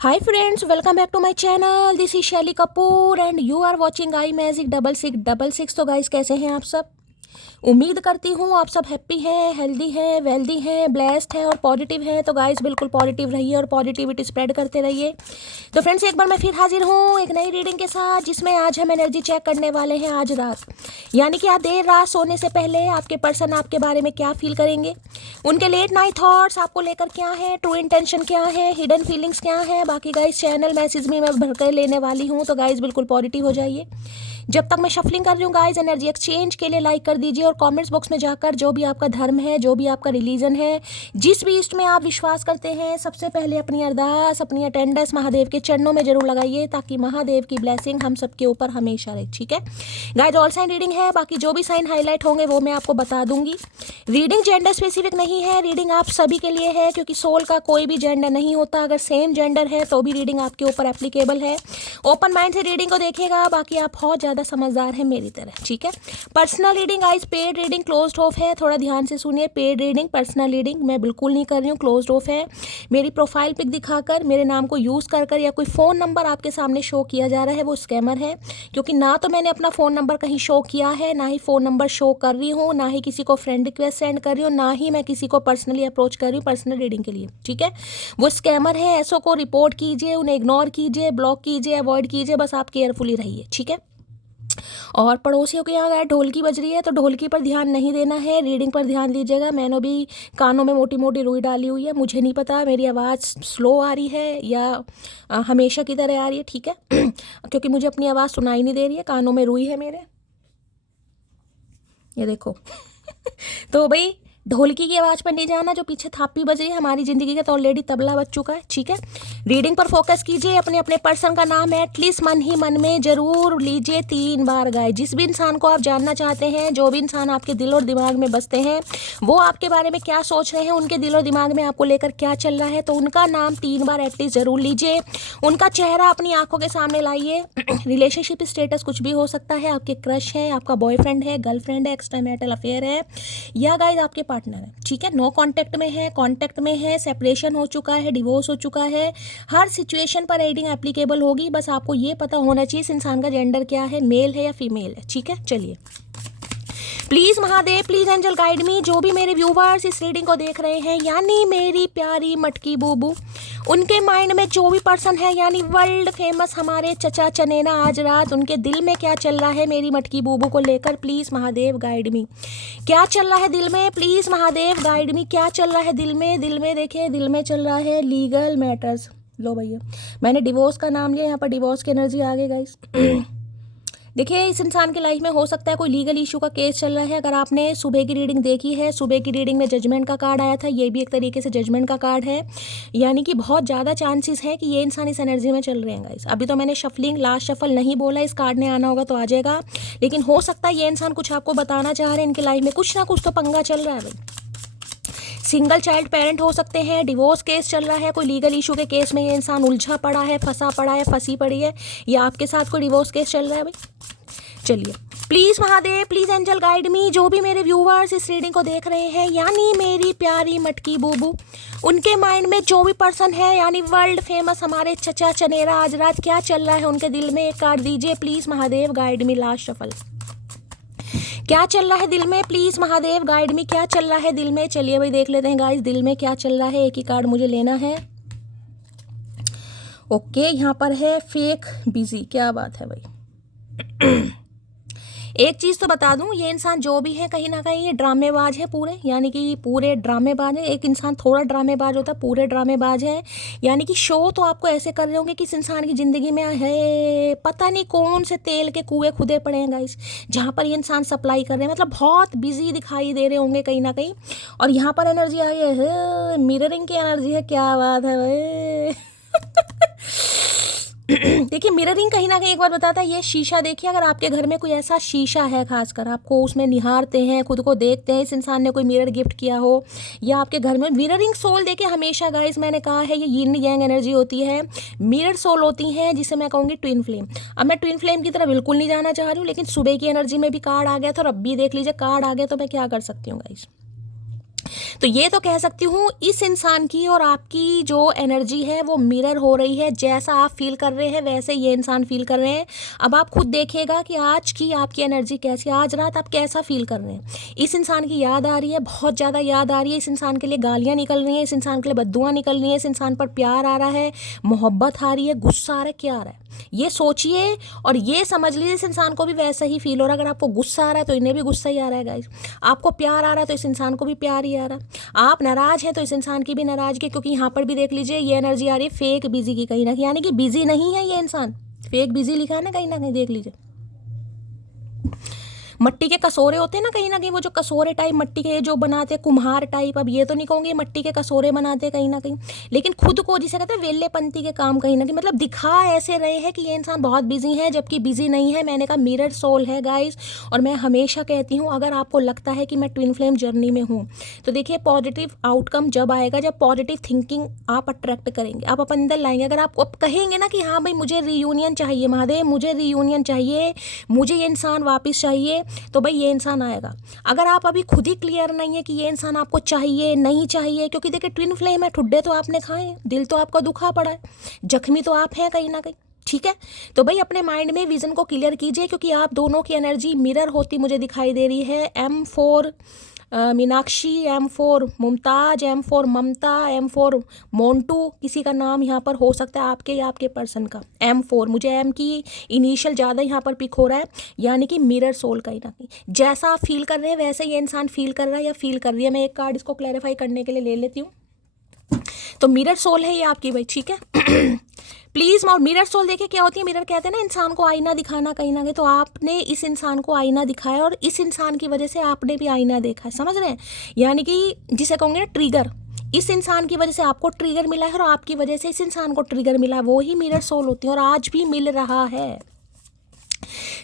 Hi friends, welcome back to my channel. This is Shelly Kapoor and you are watching I magic 6666। तो guys कैसे हैं आप सब? उम्मीद करती हूँ आप सब हैप्पी हैं, हेल्दी हैं, वेल्दी हैं, ब्लेस्ड हैं और पॉजिटिव हैं। तो गाइस बिल्कुल पॉजिटिव रहिए और पॉजिटिविटी स्प्रेड करते रहिए। तो फ्रेंड्स एक बार मैं फिर हाजिर हूँ एक नई रीडिंग के साथ, जिसमें आज हम एनर्जी चेक करने वाले हैं आज रात, यानी कि आज देर रात सोने से पहले आपके पर्सन आपके बारे में क्या फील करेंगे, उनके लेट नाइट थॉट्स आपको लेकर क्या है, ट्रू इंटेंशन क्या है, हिडन फीलिंग्स क्या है। बाकी गाइस चैनल मैसेज में मैं भरकर लेने वाली हूँ, तो गाइस बिल्कुल पॉजिटिव हो जाइए। जब तक मैं शफलिंग कर रही हूँ गाइस, एनर्जी एक्सचेंज के लिए लाइक कर दीजिए और कमेंट्स बॉक्स में जाकर जो भी आपका धर्म है, जो भी आपका रिलीजन है, जिस भी इष्ट में आप विश्वास करते हैं, सबसे पहले अपनी अरदास, अपनी अटेंडेंस महादेव के चरणों में जरूर लगाइए, ताकि महादेव की ब्लेसिंग हम सबके ऊपर हमेशा रहे। ठीक है गाइस, ऑल साइन रीडिंग है, बाकी जो भी साइन हाईलाइट होंगे वो मैं आपको बता दूंगी। रीडिंग जेंडर स्पेसिफिक नहीं है, रीडिंग आप सभी के लिए है, क्योंकि सोल का कोई भी जेंडर नहीं होता। अगर सेम जेंडर है तो भी रीडिंग आपके ऊपर एप्लीकेबल है। ओपन माइंड से रीडिंग को देखिएगा, बाकी आप बहुत ज़्यादा समझदार हैं मेरी तरह। ठीक है, personal reading guys, paid reading closed of है, थोड़ा ध्यान से सुनिए। पेड रीडिंग, पर्सनल रीडिंग मैं बिल्कुल नहीं कर रही हूँ, क्लोज्ड ऑफ है। मेरी प्रोफाइल पिक दिखाकर, मेरे नाम को यूज़ कर या कोई फ़ोन नंबर आपके सामने शो किया जा रहा है, वो स्कैमर है। क्योंकि ना तो मैंने अपना फ़ोन नंबर कहीं शो किया है, ना ही फ़ोन नंबर शो कर रही हूँ, ना ही किसी को फ्रेंड रिक्वेस्ट सेंड कर रही हूँ, ना ही मैं किसी को पर्सनली अप्रोच कर रही हूँ पर्सनल रीडिंग के लिए। ठीक है, वो स्कैमर है। ऐसो को रिपोर्ट कीजिए, उन्हें इग्नोर कीजिए, ब्लॉक कीजिए, अवॉइड कीजिए, बस आप केयरफुली रहिए। ठीक है, और पड़ोसियों के यहाँ अगर ढोलकी बज रही है तो ढोलकी पर ध्यान नहीं देना है, रीडिंग पर ध्यान दीजिएगा। मैंने भी कानों में मोटी मोटी रुई डाली हुई है, मुझे नहीं पता मेरी आवाज़ स्लो आ रही है या हमेशा की तरह आ रही है। ठीक है क्योंकि मुझे अपनी आवाज़ सुनाई नहीं दे रही है, कानों में रुई है मेरे, ये देखो तो भाई ढोलकी की आवाज़ पर नहीं जाना, जो पीछे थापी बज रही है हमारी ज़िंदगी का, तो ऑलरेडी तबला बज चुका है। ठीक है, रीडिंग पर फोकस कीजिए, अपने अपने पर्सन का नाम एटलीस्ट मन ही मन में जरूर लीजिए 3 बार गाए। जिस भी इंसान को आप जानना चाहते हैं, जो भी इंसान आपके दिल और दिमाग में बसते हैं, वो आपके बारे में क्या सोच रहे हैं, उनके दिल और दिमाग में आपको लेकर क्या चल रहा है, तो उनका नाम 3 बार एटलीस्ट ज़रूर लीजिए, उनका चेहरा अपनी आंखों के सामने लाइए। रिलेशनशिप स्टेटस कुछ भी हो सकता है, आपके क्रश है, आपका बॉयफ्रेंड है, गर्लफ्रेंड है, एक्स्ट्रा मैरिटल अफेयर है, या गाइस आपके पार्टनर है। ठीक है, नो कांटेक्ट में है, कांटेक्ट में है, सेपरेशन हो चुका है, डिवोर्स हो चुका है, हर सिचुएशन पर रीडिंग एप्लीकेबल होगी। बस आपको ये पता होना चाहिए इस इंसान का जेंडर क्या है, मेल है या फीमेल है। ठीक है, चलिए please Mahadev, please angel guide me, जो भी मेरे व्यूवर्स इस रीडिंग को देख रहे हैं, यानी मेरी प्यारी मटकी बूबू, उनके माइंड में जो भी पर्सन है, यानी वर्ल्ड फेमस हमारे चचा चनेना, आज रात उनके दिल में क्या चल रहा है मेरी मटकी बूबू को लेकर, प्लीज़ महादेव गाइड मी। क्या चल रहा है दिल में, प्लीज़ महादेव गाइड मी, क्या चल रहा है दिल में। दिल में देखिए, दिल में चल रहा है लीगल मैटर्स। लो भैया, मैंने डिवोर्स का नाम लिया, यहाँ पर डिवोर्स की एनर्जी आ गई गाइस। देखिए इस इंसान की लाइफ में हो सकता है कोई लीगल इशू का केस चल रहा है। अगर आपने सुबह की रीडिंग देखी है, सुबह की रीडिंग में जजमेंट का कार्ड आया था, ये भी एक तरीके से जजमेंट का कार्ड है, यानी कि बहुत ज़्यादा चांसेस है कि ये इंसान इस एनर्जी में चल रहे हैं गाइस। अभी तो मैंने शफलिंग लास्ट शफल नहीं बोला, इस कार्ड ने आना होगा तो आ जाएगा, लेकिन हो सकता है ये इंसान कुछ आपको बताना चाह रहे हैं, इनकी लाइफ में कुछ ना कुछ तो पंगा चल रहा है भाई। सिंगल चाइल्ड पेरेंट हो सकते हैं, डिवोर्स केस चल रहा है, कोई लीगल इशू के केस में ये इंसान उलझा पड़ा है, फंसा पड़ा है, फंसी पड़ी है, या आपके साथ कोई डिवोर्स केस चल रहा है भाई। चलिए please Mahadev, please angel guide me, जो भी मेरे व्यूवर्स इस रीडिंग को देख रहे हैं, यानी मेरी प्यारी मटकी बूबू, उनके माइंड में जो भी पर्सन है, यानी वर्ल्ड फेमस हमारे चचा चनेरा, आज रात क्या चल रहा है उनके दिल में, एक कार्ड दीजिए please Mahadev guide me. Last shuffle, क्या चल रहा है दिल में, प्लीज़ महादेव गाइड मी, क्या चल रहा है दिल में। चलिए भाई देख लेते हैं गाइस दिल में क्या चल रहा है, एक ही कार्ड मुझे लेना है। ओके, यहाँ पर है फेक बिजी, क्या बात है भाई। एक चीज़ तो बता दूं, ये इंसान जो भी है कहीं ना कहीं ये ड्रामेबाज है पूरे, यानी कि पूरे ड्रामेबाज है। एक इंसान थोड़ा ड्रामेबाज होता है, पूरे ड्रामेबाज है, यानी कि शो तो आपको ऐसे कर रहे होंगे कि इस इंसान की ज़िंदगी में है पता नहीं कौन से तेल के कुएं खुदे पड़े हैं गाइस, जहाँ पर ये इंसान सप्लाई कर रहे हैं, मतलब बहुत बिजी दिखाई दे रहे होंगे कहीं ना कहीं। और यहाँ पर एनर्जी आई है, मिररिंग की एनर्जी है, क्या बात है भाई। देखिए मिररिंग कहीं ना कहीं एक बार बताता है, ये शीशा देखिए, अगर आपके घर में कोई ऐसा शीशा है, खासकर आपको उसमें निहारते हैं, खुद को देखते हैं, इस इंसान ने कोई मिरर गिफ्ट किया हो, या आपके घर में मिररिंग सोल, देखिए हमेशा गाइस मैंने कहा है ये यिन यांग एनर्जी होती है, मिरर सोल होती हैं, जिसे मैं कहूँगी ट्विन फ्लेम। अब मैं ट्विन फ्लेम की तरह बिल्कुल नहीं जाना चाह रही हूँ, लेकिन सुबह की एनर्जी में भी कार्ड आ गया था और अब भी देख लीजिए कार्ड आ गया, तो मैं क्या कर सकती हूँ गाइस। तो ये तो कह सकती हूँ इस इंसान की और आपकी जो एनर्जी है वो मिरर हो रही है। जैसा आप फील कर रहे हैं वैसे ये इंसान फील कर रहे हैं। अब आप खुद देखिएगा कि आज की आपकी एनर्जी कैसी, आज रात आप कैसा फील कर रहे हैं। इस इंसान की याद आ रही है, बहुत ज़्यादा याद आ रही है। इस इंसान के लिए गालियाँ निकल रही हैं, इस इंसान के लिए बद्दुआं निकल रही हैं, इस इंसान पर प्यार आ रहा है, मोहब्बत आ रही है, गुस्सा आ रहा है, क्या आ रहा है ये सोचिए और ये समझ लीजिए इस इंसान को भी वैसा ही फील हो रहा है। अगर आपको गुस्सा आ रहा है तो इन्हें भी गुस्सा ही आ रहा है गाइस। आपको प्यार आ रहा है तो इस इंसान को भी प्यार ही आ रहा है। आप नाराज हैं तो इस इंसान की भी नाराजगी, क्योंकि यहाँ पर भी देख लीजिए ये एनर्जी आ रही है फेक बिजी की कहीं ना कहीं, यानी कि बिजी नहीं है ये इंसान, फेक बिजी लिखा है ना कहीं देख लीजिए। मट्टी के कसोरे होते हैं ना कहीं वो जो कसोरे टाइप मट्टी के जो बनाते हैं कुम्हार टाइप, अब ये तो नहीं कहूँगी मट्टी के कसोरे बनाते हैं कहीं ना कहीं, लेकिन खुद को जिसे कहते हैं वेल्लेपंती के काम कहीं ना कहीं, मतलब दिखा ऐसे रहे हैं कि ये इंसान बहुत बिजी है जबकि बिजी नहीं है। मैंने कहा मिरर सोल है गाइस। और मैं हमेशा कहती हूँ अगर आपको लगता है कि मैं ट्विन फ्लेम जर्नी में हूँ तो देखिए पॉजिटिव आउटकम जब आएगा जब पॉजिटिव थिंकिंग आप अट्रैक्ट करेंगे, आप अपने अंदर लाएंगे। अगर आप कहेंगे ना कि हाँ भाई मुझे रीयूनियन चाहिए महादेव, मुझे रीयूनियन चाहिए, मुझे ये इंसान वापस चाहिए, तो भाई ये इंसान आएगा। अगर आप अभी खुद ही क्लियर नहीं है कि ये इंसान आपको चाहिए नहीं चाहिए, क्योंकि देखिए ट्विन फ्लेम है, ठुड्डे तो आपने खाए हैं, दिल तो आपका दुखा पड़ा है, जख्मी तो आप हैं कहीं ना कहीं, ठीक है। तो भाई अपने माइंड में विजन को क्लियर कीजिए, क्योंकि आप दोनों की एनर्जी मिरर होती मुझे दिखाई दे रही है। M4 Meenakshi, M4 Mumtaz, M4 ममता, M4 मोंटू, किसी का नाम यहाँ पर हो सकता है आपके या आपके पर्सन का। M4 मुझे M की इनिशियल ज़्यादा यहाँ पर पिक हो रहा है, यानी कि मिरर सोल कहीं ना कहीं जैसा आप फील कर रहे हैं वैसे ये इंसान फील कर रहा है या फील कर रही है। मैं एक कार्ड इसको क्लैरिफाई करने के लिए ले लेती हूँ। तो मिरर सोल है ये आपकी भाई, ठीक है। प्लीज़। और मिरर सोल देखिए क्या होती है, मिरर कहते हैं ना इंसान को आईना दिखाना कहीं ना कहीं, तो आपने इस इंसान को आईना दिखाया और इस इंसान की वजह से आपने भी आईना देखा है, समझ रहे हैं। यानी कि जिसे कहोगे ना ट्रिगर, इस इंसान की वजह से आपको ट्रिगर मिला है और आपकी वजह से इस इंसान को ट्रिगर मिला है, वो ही मिरर सोल होती है और आज भी मिल रहा है।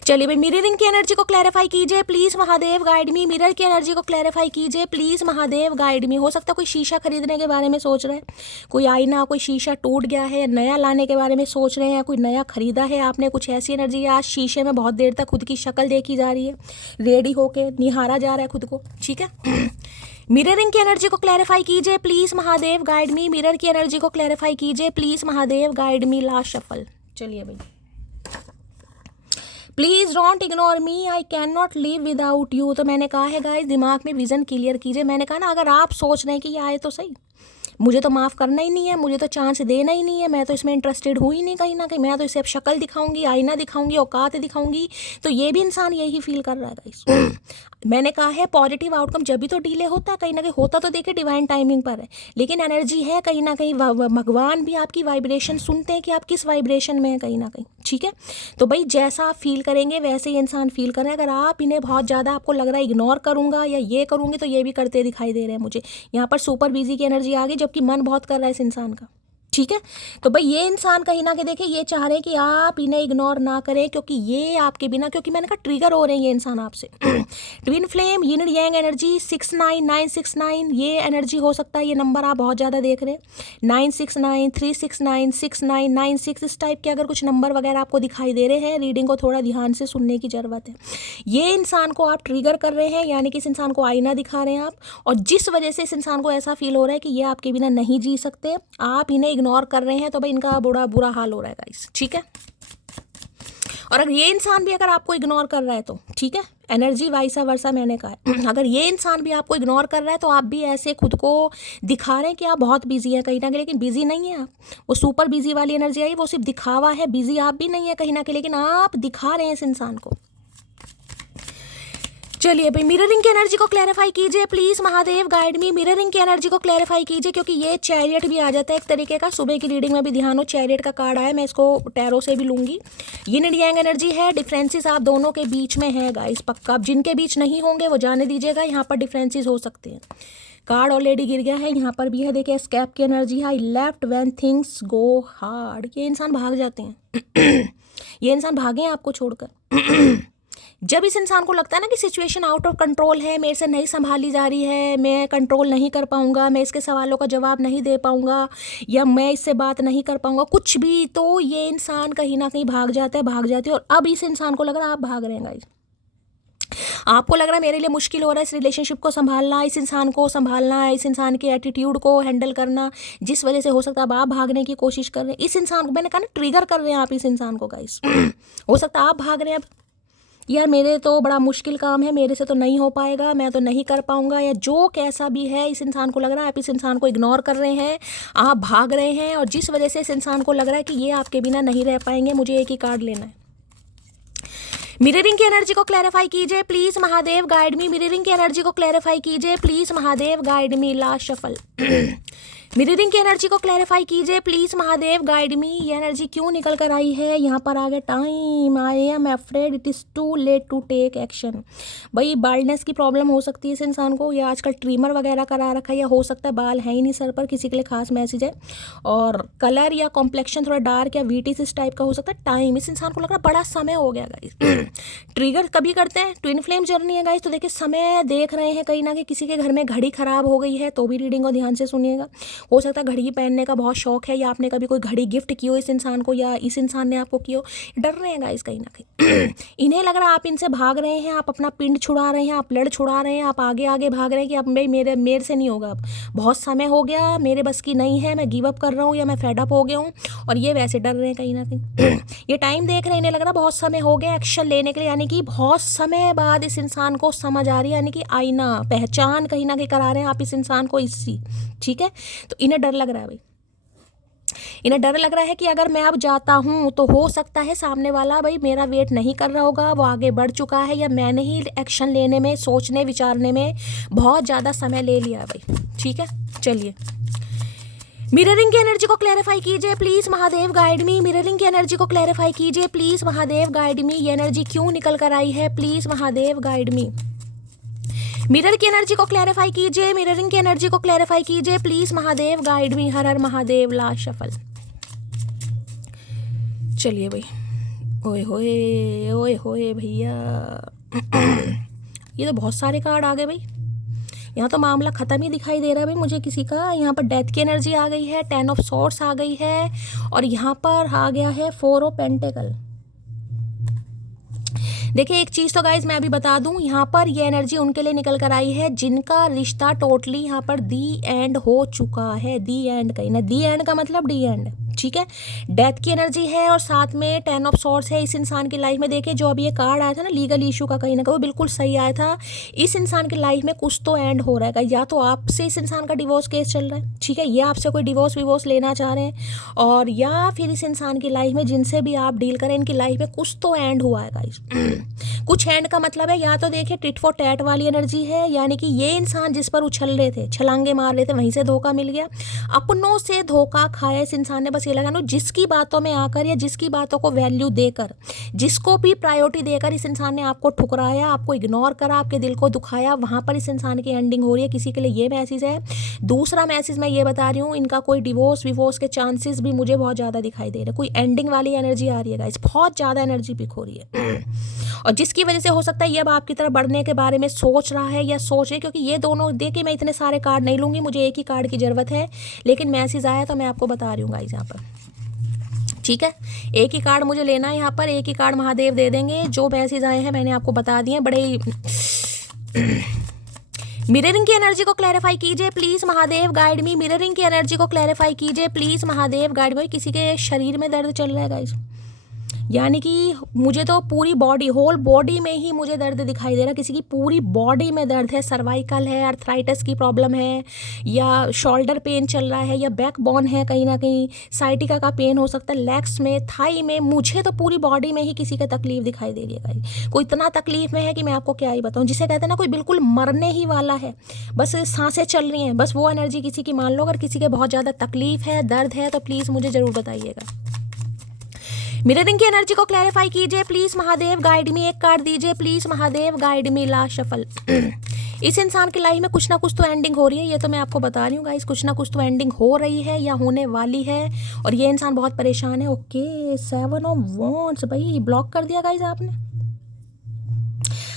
चलिए भाई मिररिंग की एनर्जी को क्लैरिफाई कीजिए please Mahadev guide me. Mirror की एनर्जी को क्लैरिफाई कीजिए प्लीज महादेव गाइड मी। हो सकता है कोई शीशा खरीदने के बारे में सोच रहे हैं, कोई आईना, कोई शीशा टूट गया है, नया लाने के बारे में सोच रहे हैं, कोई नया खरीदा है आपने, कुछ ऐसी एनर्जी है। आज शीशे में बहुत देर तक खुद की शक्ल देखी जा रही है, रेडी होके निहारा जा रहा है खुद को, ठीक है। मिररिंग की एनर्जी को क्लैरिफाई कीजिए please Mahadev guide me. Mirror की एनर्जी को क्लैरिफाई कीजिए please Mahadev guide me. Last shuffle. चलिए भाई, please don't ignore me, I can not live without you. तो मैंने कहा है गाइस दिमाग में विजन क्लियर कीजिए। मैंने कहा ना अगर आप सोच रहे हैं कि ये आए तो सही, मुझे तो माफ़ करना ही नहीं है, मुझे तो चांस देना ही नहीं है, मैं तो इसमें इंटरेस्टेड हूँ ही नहीं कहीं ना कहीं, मैं तो इसे अब शक्ल दिखाऊंगी, आईना दिखाऊंगी, औकात दिखाऊंगी, तो ये भी इंसान यही फील कर रहा है गाइस। मैंने कहा है पॉजिटिव आउटकम जब भी तो डिले होता है, कहीं ना कहीं होता तो देखिए डिवाइन टाइमिंग पर है, लेकिन एनर्जी है कहीं ना कहीं, भगवान भी आपकी वाइब्रेशन सुनते हैं कि आप किस वाइब्रेशन में है कहीं ना कहीं, ठीक है। तो भाई जैसा आप फील करेंगे वैसे ही इंसान फील करें। अगर आप इन्हें बहुत ज़्यादा आपको लग रहा है इग्नोर करूंगा या ये करूंगी, तो ये भी करते दिखाई दे रहे हैं मुझे। यहाँ पर सुपर बिजी की एनर्जी आ गई, जबकि मन बहुत कर रहा है इस इंसान का, ठीक है। तो भाई ये इंसान कहीं ना कहीं देखिए ये चाह रहे हैं कि आप इन्हें इग्नोर ना करें, क्योंकि ये आपके बिना, क्योंकि मैंने कहा ट्रिगर हो रहे हैं ये इंसान आपसे। ट्विन फ्लेम यिन यांग एनर्जी 69969, ये एनर्जी हो सकता है, ये नंबर आप बहुत ज़्यादा देख रहे हैं, 969 369 6996, इस टाइप के अगर कुछ नंबर वगैरह आपको दिखाई दे रहे हैं, रीडिंग को थोड़ा ध्यान से सुनने की ज़रूरत है। ये इंसान को आप ट्रिगर कर रहे हैं, यानी कि इस इंसान को आईना दिखा रहे हैं आप, और जिस वजह से इस इंसान को ऐसा फील हो रहा है कि ये आपके बिना नहीं जी सकते, आप इन्हें इग्नोर कर रहे हैं, तो भाई इनका बड़ा बुरा हाल हो रहा है गाइस, ठीक है। और अगर ये इंसान भी अगर आपको इग्नोर कर रहा है तो ठीक है, एनर्जी वाइसा वर्सा मैंने कहा है। अगर ये इंसान भी आपको इग्नोर कर रहा है तो आप भी ऐसे खुद को दिखा रहे हैं कि आप बहुत बिजी हैं कहीं ना कहीं, लेकिन बिजी नहीं है आप। वो सुपर बिजी वाली एनर्जी आई, वो सिर्फ दिखावा है, बिजी आप भी नहीं है कहीं ना कहीं, लेकिन आप दिखा रहे हैं इस इंसान को। चलिए भाई मिररिंग की एनर्जी को क्लैरिफाई कीजिए please Mahadev guide me. Mirroring की एनर्जी को क्लैरिफाई कीजिए, क्योंकि ये चैरियट भी आ जाता है एक तरीके का, सुबह की रीडिंग में भी ध्यान हो, चैरियट का कार्ड आया, मैं इसको टैरो से भी लूंगी। यिन यांग एनर्जी है, डिफरेंसेस आप दोनों के बीच में है गाइस पक्का। अब जिनके बीच नहीं होंगे वो जाने दीजिएगा, यहाँ पर डिफरेंसेस हो सकते हैं। कार्ड ऑलरेडी गिर गया है, यहाँ पर भी है देखिए स्कैप की एनर्जी है, I left when things go hard. ये इंसान भाग जाते हैं। ये इंसान भागे हैं आपको छोड़कर। जब इस इंसान को लगता है ना कि सिचुएशन आउट ऑफ कंट्रोल है, मेरे से नहीं संभाली जा रही है, मैं कंट्रोल नहीं कर पाऊंगा, मैं इसके सवालों का जवाब नहीं दे पाऊंगा, या मैं इससे बात नहीं कर पाऊंगा, कुछ भी, तो ये इंसान कहीं ना कहीं भाग जाता है, भाग जाती है। और अब इस इंसान को लग रहा है आप भाग रहे हैं गाइस, आपको लग रहा है मेरे लिए मुश्किल हो रहा है इस रिलेशनशिप को संभालना, इस इंसान को संभालना, इस इंसान के एटीट्यूड को हैंडल करना, जिस वजह से हो सकता है अब आप भागने की कोशिश कर रहे हैं इस इंसान को। मैंने कहा ना ट्रिगर कर रहे हैं आप इस इंसान को गाइस। हो सकता है आप भाग रहे हैं अब, यार मेरे तो बड़ा मुश्किल काम है, मेरे से तो नहीं हो पाएगा, मैं तो नहीं कर पाऊंगा, या जो कैसा भी है इस इंसान को लग रहा है आप इस इंसान को इग्नोर कर रहे हैं, आप भाग रहे हैं, और जिस वजह से इस इंसान को लग रहा है कि ये आपके बिना नहीं रह पाएंगे। मुझे एक ही कार्ड लेना है। मिररिंग की एनर्जी को क्लैरिफाई कीजिए please Mahadev, guide me. Mirroring की एनर्जी को क्लैरिफाई कीजिए please Mahadev, guide me. Last shuffle. Mirroring की एनर्जी को क्लैरिफाई कीजिए प्लीज महादेव, गाइड मी। ये एनर्जी क्यों निकल कर आई है? यहाँ पर आ गया time. I am afraid it is too late to take action. भाई बाल्डनेस की प्रॉब्लम हो सकती है इस इंसान को, या आजकल ट्रिमर वगैरह करा रखा है, या हो सकता है बाल है ही नहीं सर पर, किसी के लिए खास मैसेज है। और कलर या कॉम्प्लेक्शन थोड़ा डार्क या वीटी इस टाइप का हो सकता है। टाइम, इस इंसान को लग रहा है बड़ा समय हो गया गाइस। ट्रिगर कभी करते हैं, ट्विन फ्लेम जर्नी है गाइस, तो देखिए समय देख रहे हैं कहीं ना कहीं, किसी के घर में घड़ी खराब हो गई है तो भी रीडिंग को ध्यान से सुनिएगा। हो सकता है घड़ी पहनने का बहुत शौक है, या आपने कभी कोई घड़ी गिफ्ट की हो इस इंसान को, या इस इंसान ने आपको की हो। डर रहे हैं गाइस कहीं ना कहीं। इन्हें लग रहा है आप इनसे भाग रहे हैं, आप अपना पिंड छुड़ा रहे हैं, आप ब्लड छुड़ा रहे हैं, आप आगे आगे भाग रहे हैं कि अब मेरे से नहीं होगा, अब बहुत समय हो गया, मेरे बस की नहीं है, मैं गिव अप कर रहा हूँ, या मैं फेड अप हो गया हूँ। और ये वैसे डर रहे हैं कहीं ना कहीं। ये टाइम देख रहे हैं, इन्हें लग रहा है बहुत समय हो गया एक्शन लेने के लिए, यानी कि बहुत समय बाद इस इंसान को समझ आ रही है, यानी कि आईना पहचान कहीं ना कहीं करा रहे हैं आप इस इंसान को इससी। ठीक है, तो इन्हें डर लग रहा है भाई, इन्हें डर लग रहा है कि अगर मैं अब जाता हूँ तो हो सकता है सामने वाला भाई मेरा वेट नहीं कर रहा होगा, वो आगे बढ़ चुका है, या मैंने ही एक्शन लेने में, सोचने विचारने में बहुत ज़्यादा समय ले लिया है भाई। ठीक है, चलिए मिररिंग की एनर्जी को क्लैरिफाई कीजिए please Mahadev, guide me. Mirroring की एनर्जी को क्लैरिफाई कीजिए प्लीज महादेव, गाइड मी। ये एनर्जी क्यों निकल कर आई है please Mahadev, guide me. Mirror की एनर्जी को क्लैरिफाई कीजिए, मिररिंग की एनर्जी को क्लैरिफाई कीजिए please Mahadev, guide me. Her her Mahadev. Last shuffle. चलिए भाई, ओए होए ओए होए भैया। ये तो बहुत सारे कार्ड आ गए भाई, यहाँ तो मामला ख़त्म ही दिखाई दे रहा है भाई मुझे किसी का। यहाँ पर डेथ की एनर्जी आ गई है, 10 ऑफ सॉर्ड्स आ गई है, और यहाँ पर आ गया है 4 ऑफ पेंटिकल। देखिए एक चीज़ तो गाइज मैं अभी बता दूं, यहाँ पर ये एनर्जी उनके लिए निकल कर आई है जिनका रिश्ता टोटली यहाँ पर दी एंड हो चुका है। दी एंड कहीं ना, दी एंड का मतलब डी एंड। ठीक है, डेथ की एनर्जी है और साथ में 10 ऑफ सॉर्ड्स है इस इंसान की लाइफ में। देखिए जो अभी ये कार्ड आया था ना लीगल इशू का, कहीं ना कहीं वो बिल्कुल सही आया था। इस इंसान की लाइफ में कुछ तो एंड हो रहा है, या तो आपसे इस इंसान का डिवोर्स केस चल रहा है, ठीक है, ये आपसे कोई डिवोर्स लेना चाह रहे हैं, और या फिर इस इंसान की लाइफ में जिनसे भी आप डील करें इनकी लाइफ में कुछ तो एंड हुआ है गाइस। कुछ एंड का मतलब है या तो देखिए टिट फॉर टैट वाली एनर्जी है, यानी कि ये इंसान जिस पर उछल रहे थे, छलांगे मार रहे थे, वहीं से धोखा मिल गया, अपनों से धोखा खाया इस इंसान ने। बस ये लगा लो जिसकी बातों में आकर या जिसकी बातों को वैल्यू देकर, जिसको भी प्रायोरिटी देकर इस इंसान ने आपको ठुकराया, आपको इग्नोर करा, आपके दिल को दुखाया, वहाँ पर इस इंसान की एंडिंग हो रही है। किसी के लिए ये मैसेज है। दूसरा मैसेज मैं ये बता रही हूँ, इनका कोई डिवोर्स के चांसेस भी मुझे बहुत ज़्यादा दिखाई दे रहे हैं। कोई एंडिंग वाली एनर्जी आ रही है गाइस, बहुत ज़्यादा एनर्जी पिक हो रही है, और जिसकी वजह से हो सकता है ये अब आपकी तरफ बढ़ने के बारे में सोच रहा है या सोचे, क्योंकि ये दोनों देखिए मैं इतने सारे कार्ड नहीं लूँगी, मुझे एक ही कार्ड की ज़रूरत है, लेकिन मैसेज आया तो मैं आपको बता रही हूँ गाइस यहाँ पर। ठीक है, एक ही कार्ड मुझे लेना है यहाँ पर, एक ही कार्ड महादेव दे देंगे। जो मैसेज आए हैं मैंने आपको बता दिए, बड़े मिररिंग की एनर्जी को क्लैरिफाई कीजिए please Mahadev, guide me. Mirroring की एनर्जी को क्लैरिफाई कीजिए प्लीज महादेव, गाइड मी। किसी के शरीर में दर्द चल रहा है गाइस, यानी कि मुझे तो पूरी बॉडी, होल बॉडी में ही मुझे दर्द दिखाई दे रहा है। किसी की पूरी बॉडी में दर्द है, सर्वाइकल है, अर्थराइटिस की प्रॉब्लम है, या शोल्डर पेन चल रहा है, या बैक बोन है, कहीं ना कहीं साइटिका का पेन हो सकता है, लेग्स में, थाई में। मुझे तो पूरी बॉडी में ही किसी का तकलीफ दिखाई दे रही है गाइस। कोई इतना तकलीफ में है कि मैं आपको क्या ही बताऊँ, जिसे कहते हैं ना कोई बिल्कुल मरने ही वाला है, बस सांसें चल रही हैं, बस वो एनर्जी किसी की मान लो। अगर किसी के बहुत ज़्यादा तकलीफ है, दर्द है, तो प्लीज़ मुझे ज़रूर बताइएगा। मिररिंग की एनर्जी को क्लैरिफाई कीजिए प्लीज महादेव, गाइड मी। एक कार्ड दीजिए please Mahadev, guide me. Last shuffle. इस इंसान की लाइफ में कुछ ना कुछ तो एंडिंग हो रही है, ये तो मैं आपको बता रही हूँ गाइस, कुछ ना कुछ तो एंडिंग हो रही है या होने वाली है, और ये इंसान बहुत परेशान है। Okay, 7 of wands. भाई ब्लॉक कर दिया गाइस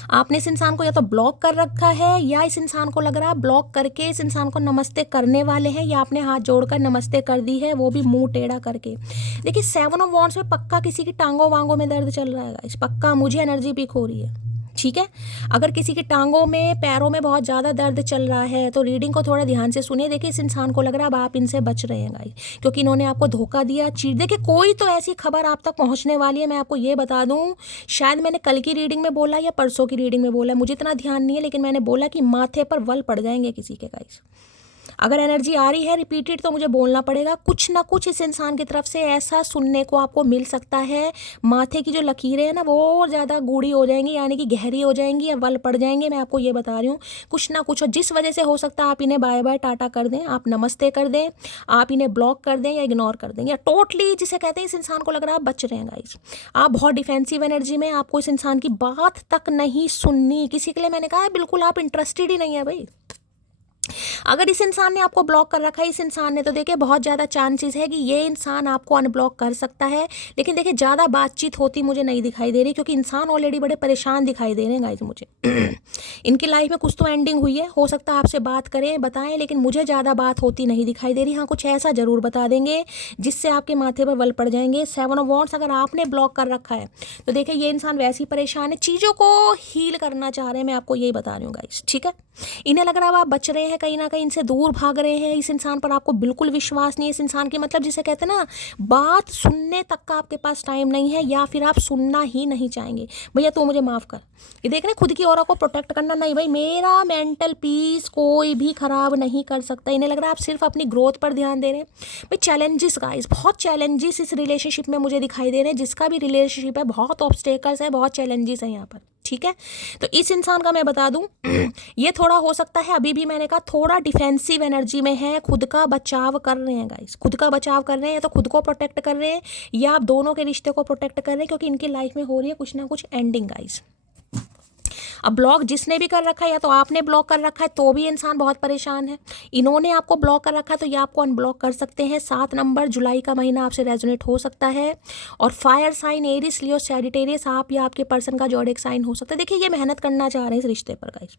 आपने इस इंसान को या तो ब्लॉक कर रखा है, या इस इंसान को लग रहा है ब्लॉक करके इस इंसान को नमस्ते करने वाले हैं, या आपने हाथ जोड़कर नमस्ते कर दी है, वो भी मुंह टेढ़ा करके। देखिए 7 ऑफ वॉन्ड्स में पक्का किसी की टांगों वांगों में दर्द चल रहा है गाइस, पक्का मुझे एनर्जी पिक हो रही है। ठीक है। अगर किसी की टांगों में पैरों में बहुत ज़्यादा दर्द चल रहा है तो रीडिंग को थोड़ा ध्यान से सुनिए। देखिए इस इंसान को लग रहा है अब आप इनसे बच रहे हैं गाइस, क्योंकि इन्होंने आपको धोखा दिया, चीट। देखिए कोई तो ऐसी खबर आप तक पहुंचने वाली है। मैं आपको ये बता दूं, शायद मैंने कल की रीडिंग में बोला या परसों की रीडिंग में बोला, मुझे इतना ध्यान नहीं है, लेकिन मैंने बोला कि माथे पर वल पड़ जाएंगे किसी के गाइस। अगर एनर्जी आ रही है रिपीटेड तो मुझे बोलना पड़ेगा। कुछ ना कुछ इस इंसान की तरफ से ऐसा सुनने को आपको मिल सकता है। माथे की जो लकीरें हैं ना वो ज़्यादा गूढ़ी हो जाएंगी, यानी कि गहरी हो जाएंगी या वल पड़ जाएंगे। मैं आपको ये बता रही हूँ कुछ ना कुछ, और जिस वजह से हो सकता है आप इन्हें बाय बाय टाटा कर दें, आप नमस्ते कर दें, आप इन्हें ब्लॉक कर दें या इग्नोर कर दें, या टोटली जिसे कहते हैं इस इंसान को लग रहा है आप बच रहे हैं गाइस। आप बहुत डिफेंसिव एनर्जी में, आपको इस इंसान की बात तक नहीं सुननी। किसी के लिए मैंने कहा है बिल्कुल आप इंटरेस्टेड ही नहीं है भाई। अगर इस इंसान ने आपको ब्लॉक कर रखा है, इस इंसान ने, तो देखिए बहुत ज़्यादा चांसेस है कि ये इंसान आपको अनब्लॉक कर सकता है। लेकिन देखिए ज़्यादा बातचीत होती मुझे नहीं दिखाई दे रही, क्योंकि इंसान ऑलरेडी बड़े परेशान दिखाई दे रहे हैं गाइस मुझे। इनकी लाइफ में कुछ तो एंडिंग हुई है, हो सकता है आपसे बात करें, बताएं, लेकिन मुझे ज़्यादा बात होती नहीं दिखाई दे रही। हाँ कुछ ऐसा ज़रूर बता देंगे जिससे आपके माथे पर वल पड़ जाएंगे। 7 ऑफ वॉन्ड्स अगर आपने ब्लॉक कर रखा है तो देखिए ये इंसान वैसे ही परेशान है, चीज़ों को हील करना चाह रहे हैं। मैं आपको यही बता रही हूँ गाइस, ठीक है। इन्हें लग रहा है आप बच रहे हैं, कहीं ना कहीं इनसे दूर भाग रहे हैं। इस इंसान पर आपको बिल्कुल विश्वास नहीं है। इस इंसान की मतलब जिसे कहते हैं ना, बात सुनने तक का आपके पास टाइम नहीं है, या फिर आप सुनना ही नहीं चाहेंगे। भैया तू मुझे माफ़ कर, ये देख रहे खुद की औरा को प्रोटेक्ट करना नहीं भाई। मेरा मेंटल पीस कोई भी खराब नहीं कर सकता। इन्हें लग रहा है आप सिर्फ अपनी ग्रोथ पर ध्यान दे रहे हैं भाई। चैलेंजेस गाइस, बहुत चैलेंजेस इस रिलेशनशिप में मुझे दिखाई दे रहे हैं। जिसका भी रिलेशनशिप है बहुत ऑब्स्टेकल्स है, बहुत चैलेंजेस हैं यहाँ पर, ठीक है। तो इस इंसान का मैं बता दूं ये थोड़ा हो सकता है अभी भी, मैंने कहा थोड़ा डिफेंसिव एनर्जी में है, खुद का बचाव कर रहे हैं गाइस, खुद का बचाव कर रहे हैं। तो खुद को प्रोटेक्ट कर रहे हैं या आप दोनों के रिश्ते को प्रोटेक्ट कर रहे हैं, क्योंकि इनकी लाइफ में हो रही है कुछ ना कुछ एंडिंग गाइस। अब ब्लॉक जिसने भी कर रखा है, या तो आपने ब्लॉक कर रखा है तो भी इंसान बहुत परेशान है, इन्होंने आपको ब्लॉक कर रखा है तो ये आपको अनब्लॉक कर सकते हैं। 7 नंबर जुलाई का महीना आपसे रेजोनेट हो सकता है। और फायर साइन एरिस, लियो, सैजिटेरियस, आप या आपके पर्सन का जोडिक साइन हो सकता है। देखिए ये मेहनत करना चाह रहे हैं इस रिश्ते पर गाइस,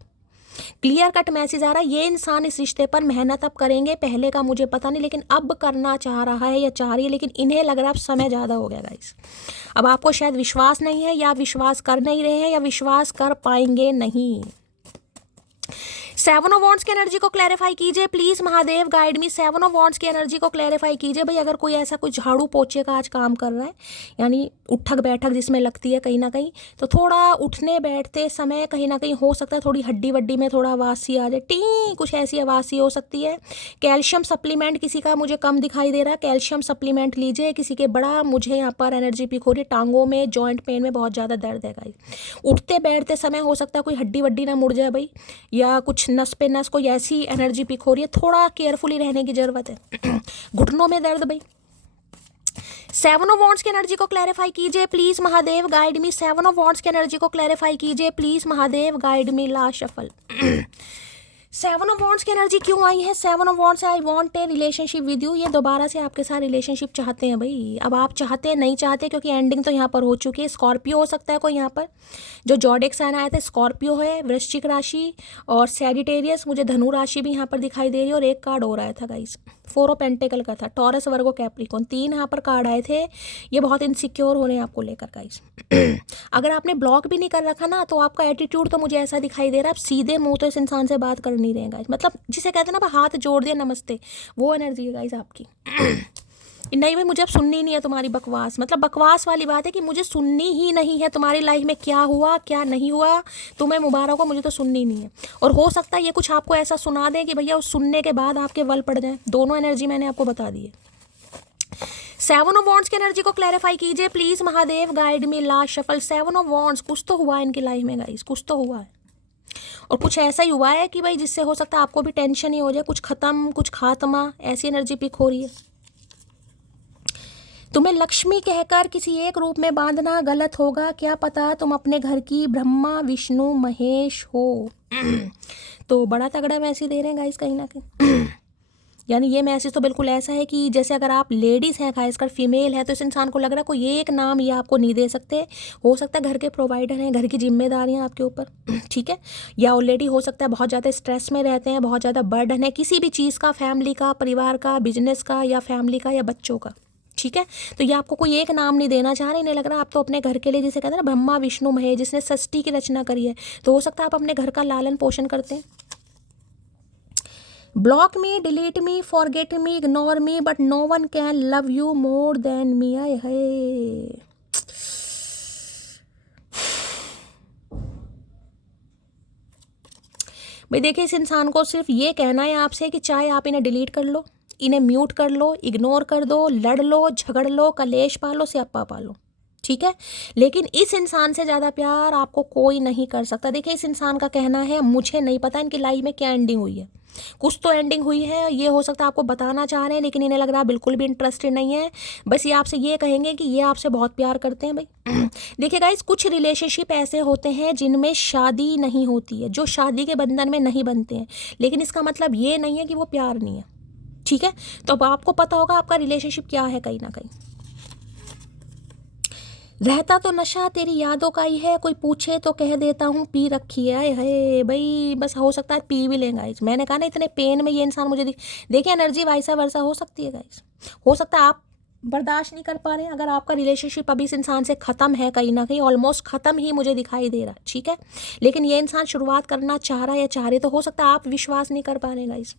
क्लियर कट मैसेज आ रहा है। ये इंसान इस रिश्ते पर मेहनत अब करेंगे, पहले का मुझे पता नहीं, लेकिन अब करना चाह रहा है या चाह रही है। लेकिन इन्हें लग रहा है अब समय ज़्यादा हो गया गाइस। अब आपको शायद विश्वास नहीं है, या विश्वास कर नहीं रहे हैं, या विश्वास कर पाएंगे नहीं। 7 ऑफ वॉन्ड्स की एनर्जी को क्लैरिफाई कीजिए please Mahadev, guide me. 7 of wands की एनर्जी को क्लैरिफाई कीजिए भाई। अगर कोई ऐसा कुछ झाड़ू पोछे का आज काम कर रहा है, यानी उठक बैठक जिसमें लगती है कहीं ना कहीं, तो थोड़ा उठने बैठते समय कहीं ना कहीं हो सकता है थोड़ी हड्डी वड्डी में थोड़ा आवाज़ सी आ जाए, टी कुछ ऐसी आवाज़ सी हो सकती है। कैल्शियम सप्लीमेंट किसी का मुझे कम दिखाई दे रहा है, कैल्शियम सप्लीमेंट लीजिए। किसी के बड़ा मुझे यहाँ पर एनर्जी पिक हो रही है, टांगों में जॉइंट पेन में बहुत ज़्यादा दर्द है गाइस। उठते बैठते समय हो सकता है कोई हड्डी वड्डी ना मुड़ जाए भाई, या कुछ नस पे नस कोई ऐसी एनर्जी पिक हो रही है, थोड़ा केयरफुली रहने की जरूरत है। घुटनों में दर्द भाई। 7 ऑफ वॉन्ड्स की एनर्जी को क्लैरिफाई कीजिए please Mahadev, guide me. 7 of wands की एनर्जी को क्लैरिफाई कीजिए please Mahadev, guide me. Last shuffle. 7 of wands की एनर्जी क्यों आई है? 7 of wands, I want A relationship with you. ये दोबारा से आपके साथ रिलेशनशिप चाहते हैं भाई। अब आप चाहते हैं नहीं चाहते, क्योंकि एंडिंग तो यहाँ पर हो चुकी है। स्कॉर्पियो हो सकता है कोई यहाँ पर, जो जॉडिक साइन आया था स्कॉर्पियो है, वृश्चिक राशि और सैजिटेरियस। मुझे धनु राशि भी यहाँ पर दिखाई दे रही है, और एक कार्ड हो रहा था गाइस, 4 ऑफ पेंटिकल का था, टॉरस, वर्गो, कैप्रिकॉर्न। 3 यहाँ पर कार्ड आए थे। ये बहुत इनसिक्योर हो रहे हैं आपको लेकर गाइस। अगर आपने ब्लॉक भी नहीं कर रखा ना, तो आपका एटीट्यूड तो मुझे ऐसा दिखाई दे रहा है, आप सीधे मुंह तो इस इंसान से बात कर नहीं रहे गाइस। मतलब जिसे कहते हैं ना हाथ जोड़ दिया नमस्ते, वो एनर्जी है गाइस आपकी। नहीं भाई मुझे अब सुननी नहीं है तुम्हारी बकवास। मतलब बकवास वाली बात है कि मुझे सुननी ही नहीं है तुम्हारी लाइफ में क्या हुआ क्या नहीं हुआ, तुम्हें मुबारक हो, मुझे तो सुननी नहीं है। और हो सकता है ये कुछ आपको ऐसा सुना दें कि भैया उस सुनने के बाद आपके वल पड़ जाए। दोनों एनर्जी मैंने आपको बता दी है। 7 ऑफ वॉन्ड्स की एनर्जी को क्लैरिफाई कीजिए please Mahadev, guide me. Last shuffle. 7 of wands, कुछ तो हुआ है इनकी लाइफ में गाइस, कुछ तो हुआ है, और कुछ ऐसा ही हुआ है कि भाई जिससे हो सकता है आपको भी टेंशन ही हो जाए, कुछ खत्म, कुछ खात्मा, ऐसी एनर्जी पिक हो रही है। तुम्हें लक्ष्मी कहकर किसी एक रूप में बांधना गलत होगा, क्या पता तुम अपने घर की ब्रह्मा विष्णु महेश हो। तो बड़ा तगड़ा मैसेज दे रहे हैं गाइस कहीं ना कहीं। यानी ये मैसेज तो बिल्कुल ऐसा है कि जैसे अगर आप लेडीज़ हैं, खासकर फीमेल है, तो इस इंसान को लग रहा है कोई एक नाम ये आपको नहीं दे सकते। हो सकता है घर के प्रोवाइडर हैं, घर की जिम्मेदारियां आपके ऊपर, ठीक है। या ऑलरेडी हो सकता है बहुत ज़्यादा स्ट्रेस में रहते हैं, बहुत ज़्यादा बर्डन है किसी भी चीज़ का, फैमिली का, परिवार का, बिजनेस का, या फैमिली का, या बच्चों का, ठीक है। तो ये आपको कोई एक नाम नहीं देना चाह रहे, इन्हें लग रहा है आप तो अपने घर के लिए, जिसे कहते हैं ना ब्रह्मा विष्णु महेश, जिसने सृष्टि की रचना करी है, तो हो सकता है आप अपने घर का लालन पोषण करते हैं। Block me, delete me, forget me, ignore me, but no one can love you more than me. आए है भाई देखिए, इस इंसान को सिर्फ ये कहना है आपसे कि चाहे आप इन्हें डिलीट कर लो, इन्हें म्यूट कर लो, इग्नोर कर दो, लड़ लो, झगड़ लो, कलेश पालो, स्यापा पालो, ठीक है, लेकिन इस इंसान से ज़्यादा प्यार आपको कोई नहीं कर सकता। देखिए, इस इंसान का कहना है मुझे नहीं पता इनकी लाइफ में क्या एंडिंग हुई है, कुछ तो एंडिंग हुई है, ये हो सकता है आपको बताना चाह रहे हैं, लेकिन इन्हें लग रहा है बिल्कुल भी इंटरेस्टेड नहीं है। बस ये आपसे ये कहेंगे कि ये आपसे बहुत प्यार करते हैं भाई। देखिए गाइस, कुछ रिलेशनशिप ऐसे होते हैं जिनमें शादी नहीं होती है, जो शादी के बंधन में नहीं बनते हैं, लेकिन इसका मतलब ये नहीं है कि वो प्यार नहीं है, ठीक है। तो अब आपको पता होगा आपका रिलेशनशिप क्या है। कहीं ना कहीं रहता तो नशा तेरी यादों का ही है, कोई पूछे तो कह देता हूँ पी रखी है। है भाई, बस हो सकता है पी भी लेंगे गाइस। मैंने कहा ना, इतने पेन में ये इंसान मुझे देखिए, एनर्जी वाइसा वर्सा हो सकती है गाइस। हो सकता है आप बर्दाश्त नहीं कर पा रहे हैं। अगर आपका रिलेशनशिप अभी इस इंसान से ख़त्म है, कहीं ना कहीं ऑलमोस्ट ख़त्म ही मुझे दिखाई दे रहा है, ठीक है, लेकिन ये इंसान शुरुआत करना चाह रहा है या चाह रहे, तो हो सकता है आप विश्वास नहीं कर पा रहे गाइस।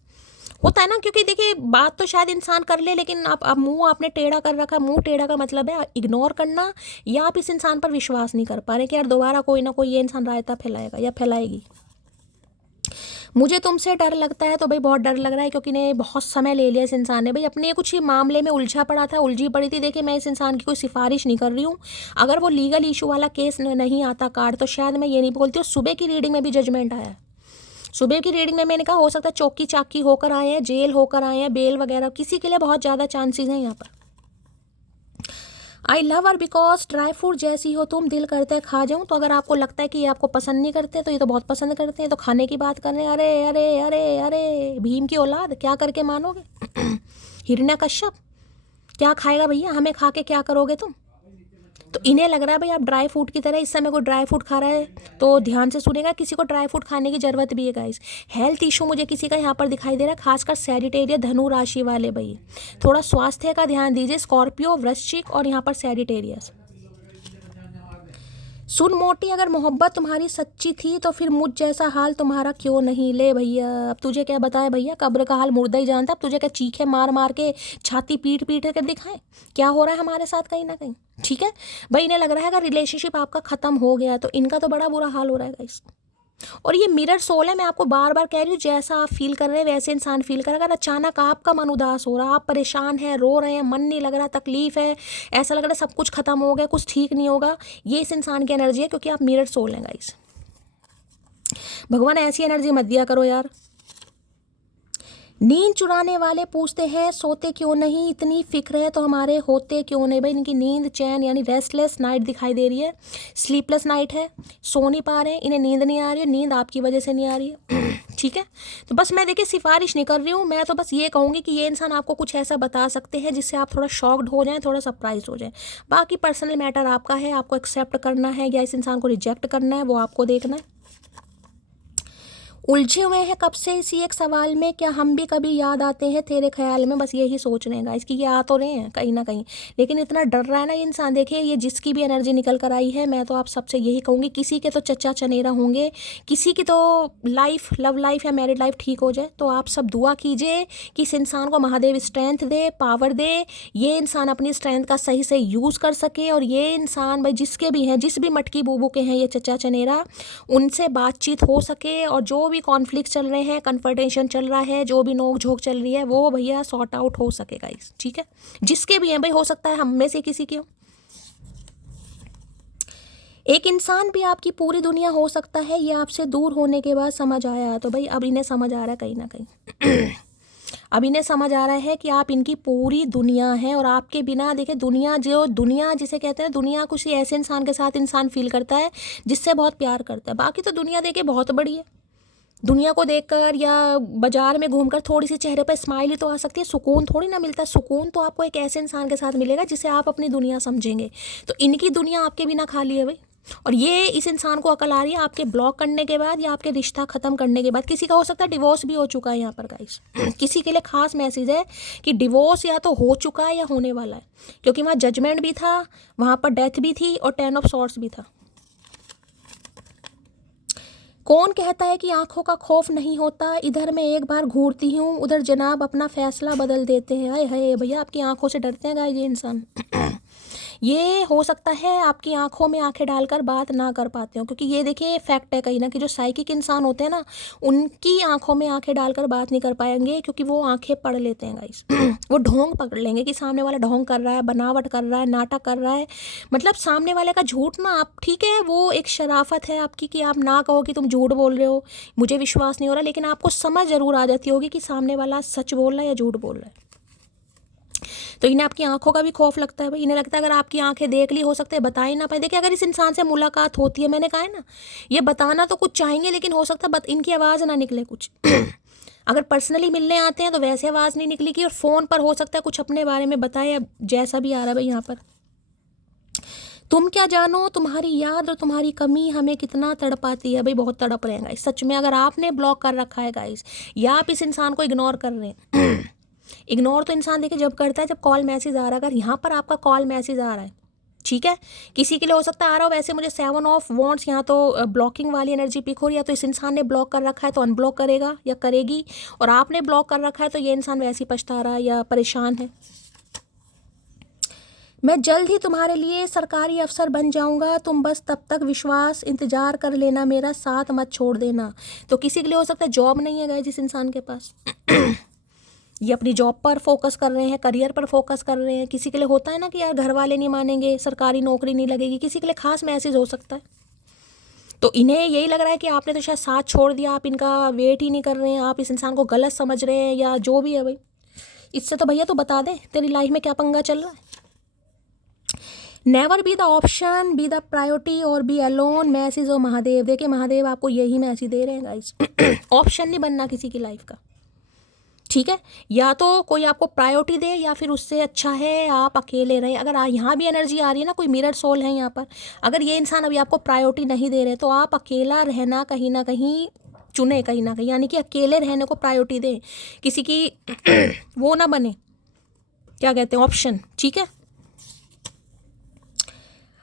होता है ना, क्योंकि देखिए बात तो शायद इंसान कर ले, लेकिन आप मुंह आपने टेढ़ा कर रखा। मुंह टेढ़ा का मतलब है इग्नोर करना, या आप इस इंसान पर विश्वास नहीं कर पा रहे कि यार दोबारा कोई ना कोई ये इंसान रायता फैलाएगा या फैलाएगी। मुझे तुमसे डर लगता है, तो भाई बहुत डर लग रहा है, क्योंकि ने बहुत समय ले लिया इस इंसान ने भाई, अपने कुछ ही मामले में उलझा पड़ा था, उलझी पड़ी थी। देखिए, मैं इस इंसान की कोई सिफारिश नहीं कर रही हूँ। अगर वो लीगल इशू वाला केस नहीं आता कार्ड, तो शायद मैं ये नहीं बोलती हूँ। सुबह की रीडिंग में भी जजमेंट आया है। सुबह की रीडिंग में मैंने कहा हो सकता है चौकी चाकी होकर आए हैं, जेल होकर आए हैं, बेल वगैरह, किसी के लिए बहुत ज़्यादा चांसेस हैं यहाँ पर। I love her because dry fruit जैसी हो तुम, दिल करता है खा जाऊँ। तो अगर आपको लगता है कि ये आपको पसंद नहीं करते, तो ये तो बहुत पसंद करते हैं। तो खाने की बात कर रहे हैं, अरे अरे अरे अरे भीम की औलाद, क्या करके मानोगे? हिरण्यकश्यप क्या खाएगा भैया, हमें खा के क्या करोगे तुम? तो इन्हें लग रहा है भाई आप ड्राई फ्रूट की तरह, इस समय कोई ड्राई फ्रूट खा रहा है तो ध्यान से सुनेगा, किसी को ड्राई फ्रूट खाने की जरूरत भी है गाइस। हेल्थ इशू मुझे किसी का यहाँ पर दिखाई दे रहा है, खासकर सैजिटेरियस धनु राशि वाले भाई, थोड़ा स्वास्थ्य का ध्यान दीजिए। स्कॉर्पियो, वृश्चिक और यहाँ पर सैजिटेरियस। सुन मोटी, अगर मोहब्बत तुम्हारी सच्ची थी तो फिर मुझ जैसा हाल तुम्हारा क्यों नहीं। ले भैया, अब तुझे क्या बताए भैया, कब्र का हाल मुर्दा ही जानता। अब तुझे क्या चीखे मार मार के, छाती पीट पीट कर दिखाएं क्या हो रहा है हमारे साथ कहीं ना कहीं, ठीक है भाई। इन्हें लग रहा है अगर रिलेशनशिप आपका ख़त्म हो गया तो इनका तो बड़ा बुरा हाल हो रहा है गाइस। और ये मिरर सोल है, मैं आपको बार बार कह रही हूँ, जैसा आप फील कर रहे हैं वैसे इंसान फील कर रहा है। अगर अचानक आपका मन उदास हो रहा है, आप परेशान हैं, रो रहे हैं, मन नहीं लग रहा, तकलीफ है, ऐसा लग रहा है सब कुछ खत्म हो गया, कुछ ठीक नहीं होगा, ये इस इंसान की एनर्जी है, क्योंकि आप मिरर सोल हैं गाइस। भगवान ऐसी एनर्जी मत दिया करो यार। नींद चुराने वाले पूछते हैं सोते क्यों नहीं, इतनी फिक्र है तो हमारे होते क्यों नहीं। भाई इनकी नींद चैन यानी रेस्टलेस नाइट दिखाई दे रही है, स्लीपलेस नाइट है, सो नहीं पा रहे हैं, इन्हें नींद नहीं आ रही है, नींद आपकी वजह से नहीं आ रही है। ठीक है, तो बस मैं देखिए सिफारिश नहीं कर रही हूँ, मैं तो बस ये कहूँगी कि ये इंसान आपको कुछ ऐसा बता सकते हैं जिससे आप थोड़ा शॉक्ड हो जाएं, थोड़ा सरप्राइज हो जाएं। बाकी पर्सनल मैटर आपका है, आपको एक्सेप्ट करना है या इस इंसान को रिजेक्ट करना है, वो आपको देखना है। उलझे हुए हैं कब से इसी एक सवाल में, क्या हम भी कभी याद आते हैं तेरे ख्याल में। बस यही सोच रहे हैं गाइस कि ये आ तो रहे हैं कहीं ना कहीं, लेकिन इतना डर रहा है ना ये इंसान। देखिए, ये जिसकी भी एनर्जी निकल कर आई है, मैं तो आप सबसे यही कहूँगी, किसी के तो चच्चा चनेरा होंगे, किसी की तो लाइफ, लव लाइफ या मैरिड लाइफ ठीक हो जाए। तो आप सब दुआ कीजिए कि इस इंसान को महादेव स्ट्रेंथ दे, पावर दे, ये इंसान अपनी स्ट्रेंथ का सही से यूज़ कर सके, और ये इंसान भाई जिसके भी हैं, जिस भी मटकी बूबू के हैं ये चच्चा चनेरा, उनसे बातचीत हो सके, और जो भी कॉन्फ्लिक्ट चल रहे हैं, कन्फ्रंटेशन चल रहा है, जो भी नोक झोंक चल रही है, वो भैया सॉर्ट आउट हो सकेगा इस, ठीक है, जिसके भी हैं भाई, हो सकता है हम में से किसी के हो। एक इंसान भी आपकी पूरी दुनिया हो सकता है, ये आपसे दूर होने के बाद समझ आया। तो भाई अब इन्हें समझ आ रहा है कहीं ना कहीं। अब इन्हें समझ आ रहा है कि आप इनकी पूरी दुनिया हैं, और आपके बिना देखिए दुनिया, जो दुनिया जिसे कहते हैं दुनिया, कुछ ऐसे इंसान के साथ इंसान फील करता है जिससे बहुत प्यार करता है। बाकी तो दुनिया देखिए बहुत बड़ी है, दुनिया को देखकर या बाजार में घूमकर थोड़ी सी चेहरे पर स्माइल ही तो आ सकती है, सुकून थोड़ी ना मिलता है। सुकून तो आपको एक ऐसे इंसान के साथ मिलेगा जिसे आप अपनी दुनिया समझेंगे। तो इनकी दुनिया आपके बिना खाली है भाई, और ये इस इंसान को अकल आ रही है आपके ब्लॉक करने के बाद या आपके रिश्ता ख़त्म करने के बाद। किसी का हो सकता है डिवोर्स भी हो चुका है यहाँ पर गाइस। किसी के लिए खास मैसेज है कि डिवोर्स या तो हो चुका है या होने वाला है, क्योंकि वहाँ जजमेंट भी था, वहाँ पर डेथ भी थी और 10 ऑफ सॉर्ड्स भी था। कौन कहता है कि आंखों का खौफ नहीं होता, इधर मैं एक बार घूरती हूँ उधर जनाब अपना फैसला बदल देते हैं। हाय हाय भैया, आपकी आंखों से डरते हैं गाइस ये इंसान। ये हो सकता है आपकी आंखों में आंखें डालकर बात ना कर पाते हो, क्योंकि ये देखिए फैक्ट है कहीं ना कि जो साइकिक इंसान होते हैं ना, उनकी आंखों में आंखें डालकर बात नहीं कर पाएंगे, क्योंकि वो आंखें पढ़ लेते हैं गाइस। वो ढोंग पकड़ लेंगे कि सामने वाला ढोंग कर रहा है, बनावट कर रहा है, नाटक कर रहा है। मतलब सामने वाले का झूठ ना, आप ठीक है वो एक शराफत है आपकी कि आप ना कहो कि तुम झूठ बोल रहे हो, मुझे विश्वास नहीं हो रहा, लेकिन आपको समझ जरूर आ जाती होगी कि सामने वाला सच बोल रहा है या झूठ बोल रहा है। तो इन्हें आपकी आंखों का भी खौफ लगता है भाई। इन्हें लगता है अगर आपकी आंखें देख ली, हो सकता है बता ही ना पाए। देखिए अगर इस इंसान से मुलाकात होती है, मैंने कहा है ना, ये बताना तो कुछ चाहेंगे, लेकिन हो सकता है इनकी आवाज़ ना निकले कुछ। अगर पर्सनली मिलने आते हैं तो वैसे आवाज़ नहीं निकलेगी, और फ़ोन पर हो सकता है कुछ अपने बारे में बताए, अब जैसा भी आ रहा है भाई यहाँ पर। तुम क्या जानो तुम्हारी याद और तुम्हारी कमी हमें कितना तड़पाती है। भाई बहुत तड़प रहे हैं गाइस सच में। अगर आपने ब्लॉक कर रखा है गाइस, या आप इस इंसान को इग्नोर कर रहे हैं। इग्नोर तो इंसान देखिए जब करता है जब कॉल मैसेज आ रहा है। अगर यहाँ पर आपका कॉल मैसेज आ रहा है, ठीक है, किसी के लिए हो सकता है आ रहा हो, वैसे मुझे 7 ऑफ वॉन्ड्स यहाँ तो ब्लॉकिंग वाली एनर्जी पिक हो रही है। तो इस इंसान ने ब्लॉक कर रखा है तो अनब्लॉक करेगा या करेगी, और आपने ब्लॉक कर रखा है तो ये इंसान वैसे ही पछता रहा है या परेशान है। मैं जल्द ही तुम्हारे लिए सरकारी अफसर बन जाऊंगा, तुम बस तब तक विश्वास इंतजार कर लेना, मेरा साथ मत छोड़ देना। तो किसी के लिए हो सकता है जॉब नहीं है गाइस जिस इंसान के पास। ये अपनी जॉब पर फोकस कर रहे हैं, करियर पर फोकस कर रहे हैं। किसी के लिए होता है ना कि यार घर वाले नहीं मानेंगे, सरकारी नौकरी नहीं लगेगी, किसी के लिए खास मैसेज हो सकता है। तो इन्हें यही लग रहा है कि आपने तो शायद साथ छोड़ दिया, आप इनका वेट ही नहीं कर रहे हैं, आप इस इंसान को गलत समझ रहे हैं या जो भी है भाई। इससे तो भैया तू बता दे तेरी लाइफ में क्या पंगा चल रहा है। Never be the option, be the priority और बी अलोन। मैसेज और महादेव, देखिए महादेव आपको यही मैसेज दे रहे हैं गाइस। ऑप्शन नहीं बनना किसी की लाइफ का, ठीक है। या तो कोई आपको प्रायोरिटी दे, या फिर उससे अच्छा है आप अकेले रहे। अगर यहाँ भी एनर्जी आ रही है ना, कोई मिरर सोल है यहाँ पर, अगर ये इंसान अभी आपको प्रायोरिटी नहीं दे रहे तो आप अकेला रहना कहीं ना कहीं चुने, कहीं ना कहीं, यानी कि अकेले रहने को प्रायोरिटी दें, किसी की वो ना बने, क्या कहते हैं, ऑप्शन, ठीक है।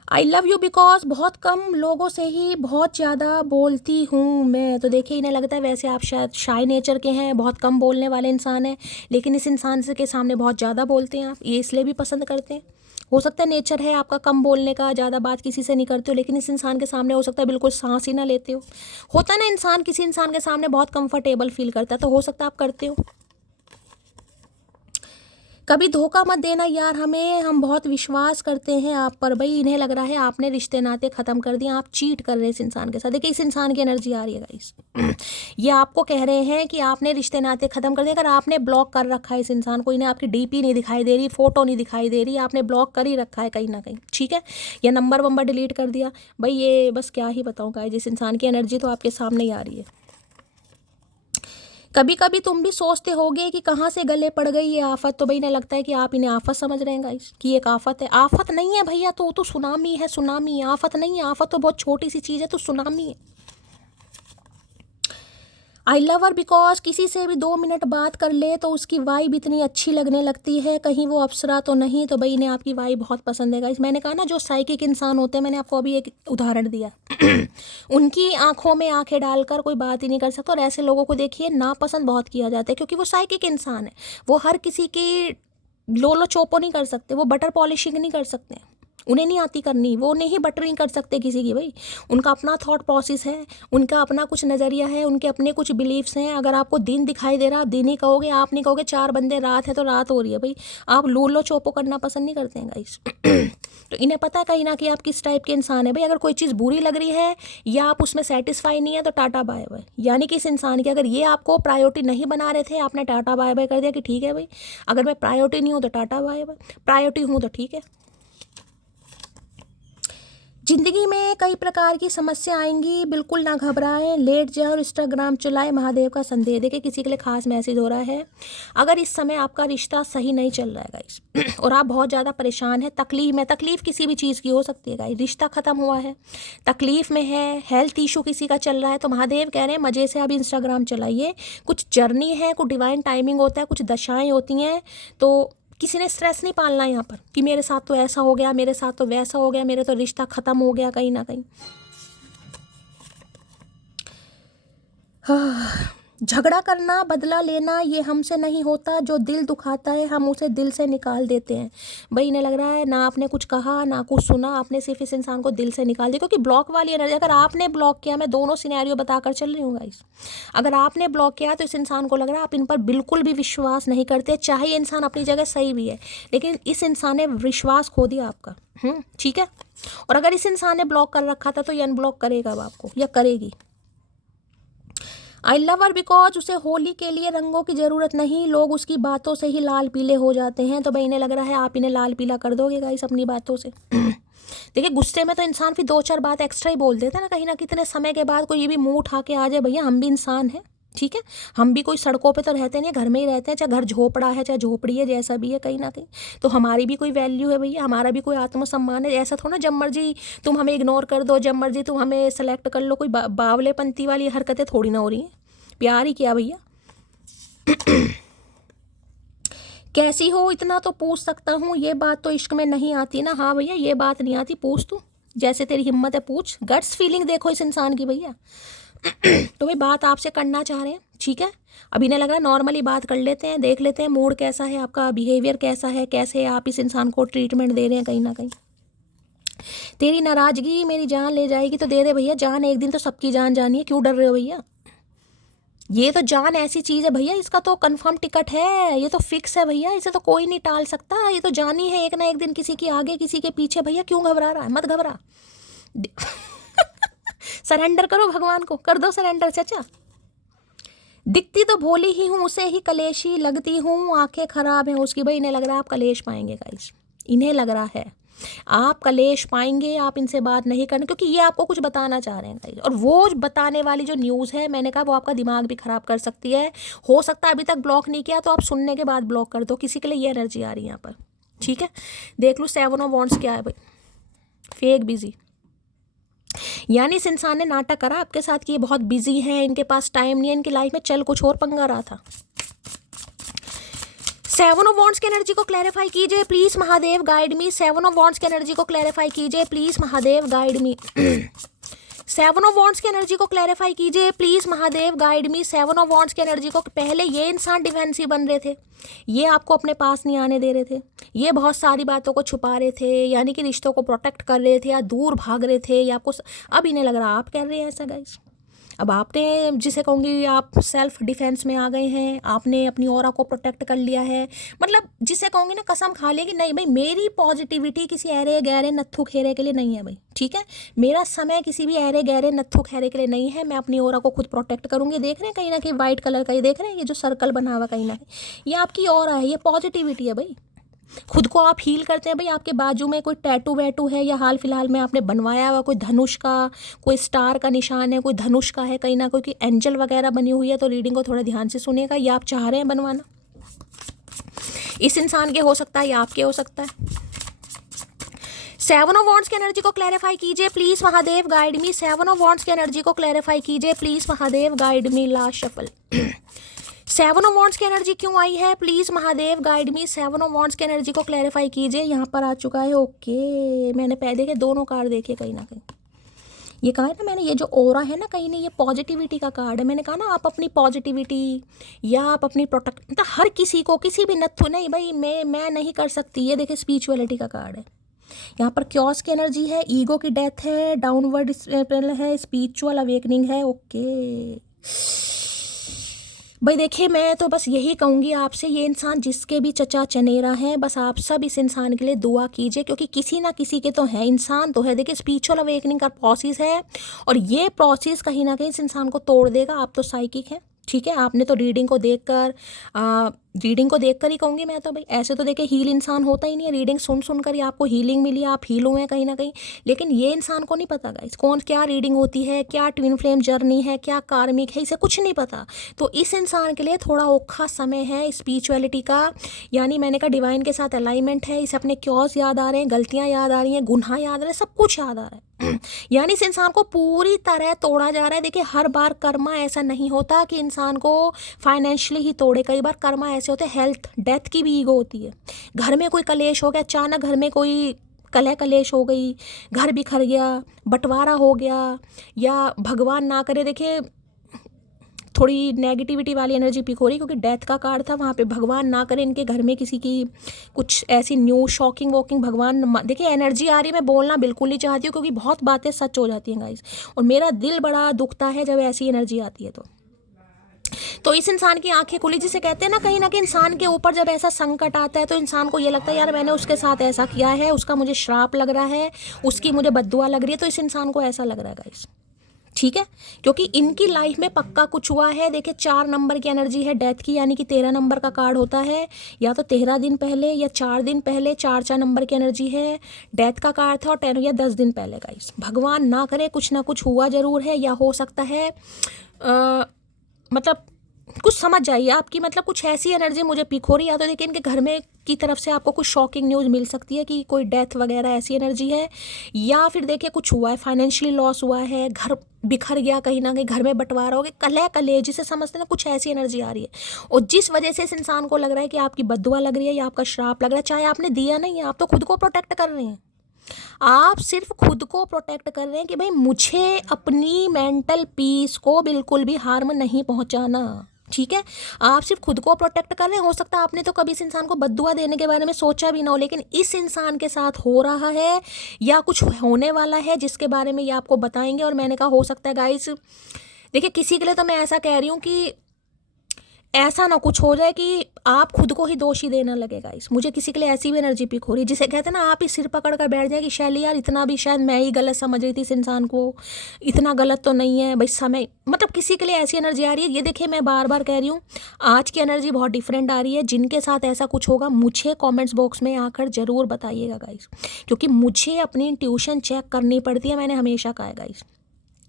आई लव यू बिकॉज बहुत कम लोगों से ही बहुत ज़्यादा बोलती हूँ मैं। तो देखिए इन्हें लगता है वैसे आप शायद शाय नेचर के हैं, बहुत कम बोलने वाले इंसान हैं, लेकिन इस इंसान से के सामने बहुत ज़्यादा बोलते हैं आप, ये इसलिए भी पसंद करते हैं। हो सकता है नेचर है आपका कम बोलने का, ज़्यादा बात किसी से नहीं करते हो, लेकिन इस इंसान के सामने हो सकता है बिल्कुल सांस ही ना लेते हो। होता है ना इंसान किसी इंसान के सामने बहुत कंफर्टेबल फील करता है, तो हो सकता है आप करते हो। कभी धोखा मत देना यार हमें, हम बहुत विश्वास करते हैं आप पर। भाई इन्हें लग रहा है आपने रिश्ते नाते ख़त्म कर दिए, आप चीट कर रहे हैं इस इंसान के साथ। देखिए इस इंसान की एनर्जी आ रही है गाइस। ये आपको कह रहे हैं कि आपने रिश्ते नाते ख़त्म कर दिए। अगर आपने ब्लॉक कर रखा है इस इंसान को, इन्हें आपकी डीपी नहीं दिखाई दे रही, फोटो नहीं दिखाई दे रही, आपने ब्लॉक कर ही रखा है कहीं ना कहीं, ठीक है, या नंबर वंबर डिलीट कर दिया। भाई ये बस क्या ही बताऊँ गाइस, जिस इंसान की एनर्जी तो आपके सामने ही आ रही है। कभी कभी तुम भी सोचते होगे कि कहाँ से गले पड़ गई ये आफत। तो भाई इन्हें लगता है कि आप इन्हें आफत समझ रहे हैं गाइस, कि एक आफत है। आफत नहीं है भैया, तो सुनामी है, सुनामी। आफत नहीं है, आफत तो बहुत छोटी सी चीज़ है, तो सुनामी है। आई लव हर बिकॉज किसी से भी 2 मिनट बात कर ले तो उसकी वाइब इतनी अच्छी लगने लगती है, कहीं वो अप्सरा तो नहीं। तो भाई इन्हें आपकी वाइब बहुत पसंद है गाइस। मैंने कहा ना जो साइकिक इंसान होते हैं, मैंने आपको अभी एक उदाहरण दिया। उनकी आंखों में आंखें डालकर कोई बात ही नहीं कर सकता, और ऐसे लोगों को देखिए नापसंद बहुत किया जाता है, क्योंकि वो साइकिक इंसान है। वो हर किसी की लोलो चोपो नहीं कर सकते, वो बटर पॉलिशिंग नहीं कर सकते, उन्हें नहीं आती करनी, वो नहीं बटरिंग कर सकते किसी की। भाई उनका अपना थॉट प्रोसेस है, उनका अपना कुछ नज़रिया है, उनके अपने कुछ बिलीव्स हैं। अगर आपको दिन दिखाई दे रहा आप दिन ही कहोगे, आप नहीं कहोगे 4 बंदे रात है तो रात हो रही है। भाई आप लूलो चोपो करना पसंद नहीं करते हैं गाइस। तो इन्हें पता है कहीं ना कि आप किस टाइप के इंसान है। भाई अगर कोई चीज़ बुरी लग रही है या आप उसमें सेटिस्फाई नहीं है तो टाटा बाय बाय। यानी कि इस इंसान की अगर ये आपको प्रायोरिटी नहीं बना रहे थे, आपने टाटा बाय बाय कर दिया कि ठीक है भाई अगर मैं प्रायोरिटी नहीं हूँ तो टाटा बाय बाय, प्रायोरिटी हूँ तो ठीक है। जिंदगी में कई प्रकार की समस्या आएंगी, बिल्कुल ना घबराएं, लेट जाए और इंस्टाग्राम चलाएं, महादेव का संदेह। देखिए किसी के लिए खास मैसेज हो रहा है। अगर इस समय आपका रिश्ता सही नहीं चल रहा है गाइस और आप बहुत ज़्यादा परेशान हैं, तकलीफ किसी भी चीज़ की हो सकती है गाइस, रिश्ता ख़त्म हुआ है, तकलीफ में है, हेल्थ इशू किसी का चल रहा है, तो महादेव कह रहे हैं मज़े से आप इंस्टाग्राम चलाइए। कुछ जर्नी है, कुछ डिवाइन टाइमिंग होता है, कुछ दशाएँ होती हैं, तो किसी ने स्ट्रेस नहीं पालना यहाँ पर कि मेरे साथ तो ऐसा हो गया, मेरे साथ तो वैसा हो गया, मेरे तो रिश्ता ख़त्म हो गया कहीं ना कहीं। झगड़ा करना, बदला लेना, ये हमसे नहीं होता। जो दिल दुखाता है हम उसे दिल से निकाल देते हैं। भाई इन्हें लग रहा है ना आपने कुछ कहा ना कुछ सुना, आपने सिर्फ इस इंसान को दिल से निकाल दिया। क्योंकि ब्लॉक वाली एनर्जी, अगर आपने ब्लॉक किया, मैं दोनों सिनेरियो बताकर चल रही हूँ गाइस, अगर आपने ब्लॉक किया तो इस इंसान को लग रहा है आप इन पर बिल्कुल भी विश्वास नहीं करते। चाहे ये इंसान अपनी जगह सही भी है, लेकिन इस इंसान ने विश्वास खो दिया आपका। ठीक है। और अगर इस इंसान ने ब्लॉक कर रखा था तो ये अनब्लॉक करेगा अब आपको या करेगी। आई लव हर बिकॉज उसे होली के लिए रंगों की ज़रूरत नहीं, लोग उसकी बातों से ही लाल पीले हो जाते हैं। तो भाई इन्हें लग रहा है आप इन्हें लाल पीला कर दोगे गाइस अपनी बातों से। देखिए गुस्से में तो इंसान फिर 2-4 बात एक्स्ट्रा ही बोल देता है ना, कहीं ना कितने समय के बाद कोई ये भी मुंह उठा के आ जाए, भैया हम भी इंसान हैं, ठीक है, हम भी कोई सड़कों पे तो रहते नहीं, घर में ही रहते हैं, चाहे घर झोपड़ा है चाहे झोपड़ी है, जैसा भी है कहीं ना कहीं, तो हमारी भी कोई वैल्यू है भैया, हमारा भी कोई आत्मसम्मान है। ऐसा थोड़ा जब मर्जी तुम हमें इग्नोर कर दो, जब मर्जी तुम हमें सेलेक्ट कर लो, कोई बावलेपंती वाली हरकतें थोड़ी ना हो रही हैं। प्यार ही किया भैया। कैसी हो इतना तो पूछ सकता हूँ, ये बात तो इश्क में नहीं आती ना। हाँ भैया ये बात नहीं आती, पूछ तू, जैसे तेरी हिम्मत है पूछ। गट्स फीलिंग देखो इस इंसान की भैया। तो भाई बात आपसे करना चाह रहे हैं, ठीक है। अब इन्हें लग रहा है नॉर्मली बात कर लेते हैं, देख लेते हैं मूड कैसा है आपका, बिहेवियर कैसा है, कैसे आप इस इंसान को ट्रीटमेंट दे रहे हैं कहीं ना कहीं। तेरी नाराज़गी मेरी जान ले जाएगी, तो दे दे भैया जान, एक दिन तो सबकी जान जानी है, क्यों डर रहे हो भैया। ये तो जान ऐसी चीज़ है भैया, इसका तो कंफर्म टिकट है, ये तो फिक्स है भैया, इसे तो कोई नहीं टाल सकता। ये तो जानी है एक ना एक दिन किसी के आगे किसी के पीछे। भैया क्यों घबरा रहा है, मत घबरा। सरेंडर करो भगवान को, कर दो सरेंडर चाचा। दिखती तो भोली ही हूँ, उसे ही कलेशी लगती हूँ, आंखें खराब हैं उसकी। भाई इन्हें लग रहा है आप कलेश पाएंगे गाइस, इन्हें लग रहा है आप कलेश पाएंगे, आप इनसे बात नहीं करने, क्योंकि ये आपको कुछ बताना चाह रहे हैं गाइस। और वो बताने वाली जो न्यूज़ है, मैंने कहा वो आपका दिमाग भी ख़राब कर सकती है। हो सकता है अभी तक ब्लॉक नहीं किया तो आप सुनने के बाद ब्लॉक कर दो, किसी के लिए ये एनर्जी आ रही है यहाँ पर, ठीक है। देख लो 7 ऑफ वॉन्ड्स क्या है भाई, फेक बिजी, यानी इस इंसान ने नाटक करा आपके साथ कि ये बहुत बिजी हैं, इनके पास टाइम नहीं है, इनकी लाइफ में चल कुछ और पंगा रहा था। 7 ऑफ वॉन्ड्स की एनर्जी को क्लैरिफाई कीजिए please Mahadev guide me. 7 of wands की एनर्जी को क्लैरिफाई कीजिए please Mahadev guide me. 7 of wands की एनर्जी को क्लैरिफाई कीजिए please Mahadev guide me. 7 of wands की एनर्जी को, पहले ये इंसान डिफेंसिव बन रहे थे, ये आपको अपने पास नहीं आने दे रहे थे, ये बहुत सारी बातों को छुपा रहे थे, यानी कि रिश्तों को प्रोटेक्ट कर रहे थे या दूर भाग रहे थे, या आपको अब इन्हें लग रहा आप कर रहे हैं ऐसा गाइस। अब आपने, जिसे कहूँगी आप सेल्फ डिफेंस में आ गए हैं, आपने अपनी ऑरा को प्रोटेक्ट कर लिया है, मतलब जिसे कहूँगी ना कसम खा लिया कि नहीं भाई मेरी पॉजिटिविटी किसी अरे गहरे नत्थु खेरे के लिए नहीं है भाई, ठीक है। मेरा समय किसी भी अरे गहरे नत्थु खेरे के लिए नहीं है, मैं अपनी ऑरा को खुद प्रोटेक्ट करूँगी। देख रहे हैं कहीं ना कहीं वाइट कलर का, ये देख रहे हैं ये जो सर्कल बना हुआ कहीं ना कहीं, ये आपकी ऑरा है, ये पॉजिटिविटी है भाई। खुद को आप हील करते हैं भाई। आपके बाजू में कोई टैटू वैटू है या हाल फिलहाल में आपने बनवाया हुआ कोई धनुष का, कोई स्टार का निशान है, कोई धनुष का है, कहीं ना कोई एंजल वगैरह बनी हुई है, तो रीडिंग को थोड़ा ध्यान से सुनिएगा। ये आप चाह रहे हैं बनवाना, इस इंसान के हो सकता है या आपके हो सकता है। 7 ऑफ वॉन्ड्स की एनर्जी को क्लैरिफाई कीजिए please Mahadev guide me. 7 of wands की एनर्जी को क्लैरिफाई कीजिए please Mahadev guide me. Last shuffle. 7 of wands की एनर्जी क्यों आई है, please Mahadev guide me. 7 of wands की एनर्जी को क्लैरिफाई कीजिए। यहाँ पर आ चुका है, ओके। मैंने पहले के दोनों कार्ड देखे कहीं ना कहीं, ये कहा है ना मैंने, ये जो ओरा है ना कहीं नहीं, ये पॉजिटिविटी का कार्ड है। मैंने कहा ना आप अपनी पॉजिटिविटी या आप अपनी प्रोटेक्ट, मतलब हर किसी को किसी भी नत्थु नहीं भाई मैं नहीं कर सकती। ये देखिए स्पिरिचुअलिटी का कार्ड है, यहाँ पर क्योस की एनर्जी है, ईगो की डेथ है, डाउनवर्ड है, स्पिरिचुअल अवेकनिंग है, ओके भाई। देखिए मैं तो बस यही कहूँगी आपसे, ये इंसान जिसके भी चचा चनेरा है, बस आप सब इस इंसान के लिए दुआ कीजिए, क्योंकि किसी ना किसी के तो है, इंसान तो है। देखिए स्पिरिचुअल अवेकनिंग का प्रोसेस है और ये प्रोसेस कहीं ना कहीं इस इंसान को तोड़ देगा। आप तो साइकिक हैं, ठीक है, आपने तो रीडिंग को देखकर रीडिंग को देख कर ही कहूँगी मैं तो भाई, ऐसे तो देखिए हील इंसान होता ही नहीं है, रीडिंग सुन सुन कर ही आपको हीलिंग मिली, आप हील हुए हैं कहीं ना कहीं। लेकिन ये इंसान को नहीं पता गाइस कौन क्या रीडिंग होती है, क्या ट्विन फ्लेम जर्नी है, क्या कार्मिक है, इसे कुछ नहीं पता। तो इस इंसान के लिए थोड़ा औखा समय है स्पिरिचुअलिटी का, यानी मैंने कहा डिवाइन के साथ अलाइनमेंट है, इसे अपने क्योज याद आ रहे हैं, गलतियाँ याद आ रही हैं, गुनाह याद आ रहे हैं, सब कुछ याद आ रहा है। यानी इस इंसान को पूरी तरह तोड़ा जा रहा है। देखिए हर बार कर्मा ऐसा नहीं होता कि इंसान को फाइनेंशियली ही तोड़े, कई बार कर्मा ऐसे होते हैं, हेल्थ डेथ की भी ईगो होती है। घर में कोई कलेश हो गया, अचानक घर में कोई कलह कलेश हो गई, घर बिखर गया, बंटवारा हो गया, या भगवान ना करे देखिए थोड़ी नेगेटिविटी वाली एनर्जी पिक हो रही, क्योंकि डेथ का कार्ड था वहाँ पे, भगवान ना करे इनके घर में किसी की कुछ ऐसी न्यू शॉकिंग वॉकिंग, भगवान देखिए एनर्जी आ रही है। मैं बोलना बिल्कुल नहीं चाहती हूँ क्योंकि बहुत बातें सच हो जाती हैं गाइस, और मेरा दिल बड़ा दुखता है जब ऐसी एनर्जी आती है। तो इस इंसान की आंखें खुली, जिसे कहते हैं ना कहीं इंसान के ऊपर जब ऐसा संकट आता है तो इंसान को ये लगता है यार मैंने उसके साथ ऐसा किया है, उसका मुझे श्राप लग रहा है, उसकी मुझे बद्दुआ लग रही है। तो इस इंसान को ऐसा लग रहा है गाइस, ठीक है, क्योंकि इनकी लाइफ में पक्का कुछ हुआ है। देखिए 4 नंबर की एनर्जी है डेथ की, यानी कि 13 नंबर का कार्ड होता है, या तो 13 दिन पहले या 4 दिन पहले, 4 नंबर की एनर्जी है, डेथ का कार्ड था, और 10 या 10 दिन पहले गाइस। भगवान ना करे कुछ ना कुछ हुआ जरूर है, या हो सकता है मतलब कुछ समझ जाइए आपकी, मतलब कुछ ऐसी एनर्जी मुझे पिक हो रही है। या तो देखिए इनके घर में की तरफ से आपको कुछ शॉकिंग न्यूज़ मिल सकती है कि कोई डेथ वगैरह ऐसी एनर्जी है, या फिर देखिए कुछ हुआ है, फाइनेंशियली लॉस हुआ है, घर बिखर गया कहीं ना कहीं, घर में बंटवारा हो गया, कलह कलेह जिसे समझते हैं ना, कुछ ऐसी एनर्जी आ रही है। और जिस वजह से इस इंसान को लग रहा है कि आपकी बद्दुआ लग रही है या आपका श्राप लग रहा है, चाहे आपने दिया नहीं है, आप तो खुद को प्रोटेक्ट कर रहे हैं, आप सिर्फ खुद को प्रोटेक्ट कर रहे हैं कि भाई मुझे अपनी मेंटल पीस को बिल्कुल भी हार्म नहीं पहुंचाना, ठीक है। आप सिर्फ खुद को प्रोटेक्ट कर रहे हैं। हो सकता है आपने तो कभी इस इंसान को बद्दुआ देने के बारे में सोचा भी ना हो, लेकिन इस इंसान के साथ हो रहा है या कुछ होने वाला है जिसके बारे में ये आपको बताएंगे। और मैंने कहा हो सकता है गाइस, देखिए किसी के लिए तो मैं ऐसा कह रही हूँ कि ऐसा ना कुछ हो जाए कि आप खुद को ही दोषी देना लगेगा। इस मुझे किसी के लिए ऐसी भी एनर्जी पिक हो रही है जिसे कहते हैं ना आप ही सिर पकड़ कर बैठ जाए कि शैली यार इतना भी शायद मैं ही गलत समझ रही थी इस इंसान को, इतना गलत तो नहीं है भाई समय, मतलब किसी के लिए ऐसी एनर्जी आ रही है। ये देखिए मैं बार बार कह रही हूँ आज की एनर्जी बहुत डिफरेंट आ रही है। जिनके साथ ऐसा कुछ होगा मुझे कॉमेंट्स बॉक्स में आकर ज़रूर बताइएगा गाइस, क्योंकि मुझे अपनी इंट्यूशन चेक करनी पड़ती है। मैंने हमेशा कहा है गाइस,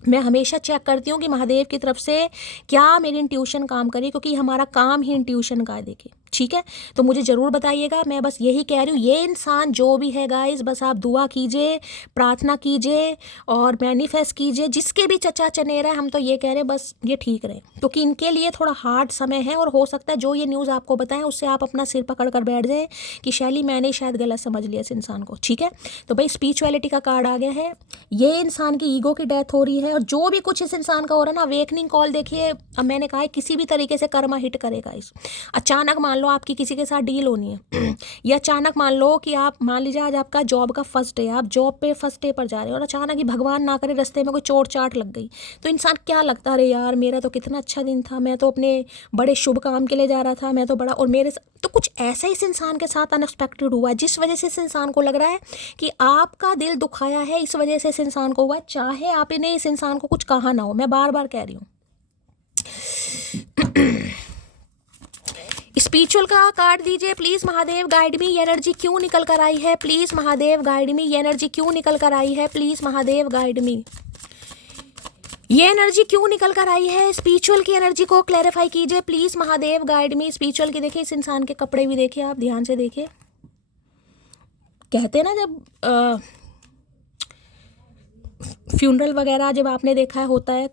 मैं हमेशा चेक करती हूँ कि महादेव की तरफ से क्या मेरी इंट्यूशन काम करे, क्योंकि हमारा काम ही इंट्यूशन का है देखिए, ठीक है। तो मुझे ज़रूर बताइएगा। मैं बस यही कह रही हूँ, ये इंसान जो भी है गाइस, बस आप दुआ कीजिए, प्रार्थना कीजिए और मैनिफेस्ट कीजिए। जिसके भी चचा चनेरा है, हम तो ये कह रहे हैं बस ये ठीक रहे, क्योंकि इनके लिए थोड़ा हार्ड समय है। और हो सकता है जो ये न्यूज़ आपको बताएं उससे आप अपना सिर पकड़ कर बैठ जाए कि शैली मैंने शायद गलत समझ लिया इस इंसान को, ठीक है। तो भाई स्पिरिचुअलिटी का कार्ड आ गया है, ये इंसान की ईगो की डेथ हो रही है। और जो भी कुछ इस इंसान का हो रहा है ना, अवेकनिंग कॉल देखिए, अब मैंने कहा है किसी भी तरीके से कर्मा हिट करेगा इस। अचानक मान लो आपकी किसी के साथ डील होनी है या अचानक मान लो कि आप मान लीजिए आज आपका जॉब का फर्स्ट डे, आप जॉब पे फर्स्ट डे पर जा रहे हो और अचानक ही भगवान ना करे रास्ते में कोई चोट चाट लग गई, तो इंसान क्या लगता है अरे यार मेरा तो कितना अच्छा दिन था, मैं तो अपने बड़े शुभ काम के लिए जा रहा था, मैं तो बड़ा, और मेरे तो कुछ ऐसा इस इंसान के साथ अनएक्सपेक्टेड हुआ जिस वजह से इस इंसान को लग रहा है कि आपका दिल दुखाया है, इस वजह से इस इंसान को हुआ, चाहे आपने इस इंसान को कुछ कहा ना हो। मैं बार बार कह रही हूँ। स्पिरिचुअल का कार्ड दीजिए प्लीज महादेव, गाइड मी, ये एनर्जी क्यों निकल कर आई है प्लीज महादेव गाइड मी, ये एनर्जी क्यों निकल कर आई है प्लीज महादेव गाइड मी, ये एनर्जी क्यों निकल कर आई है। स्पिरिचुअल की एनर्जी को क्लैरिफाई कीजिए please Mahadev guide me. Spiritual की देखिए, इस इंसान के कपड़े भी देखिए, आप ध्यान से देखिए। कहते हैं ना जब फ्यूनरल वगैरह जब आपने देखा है होता है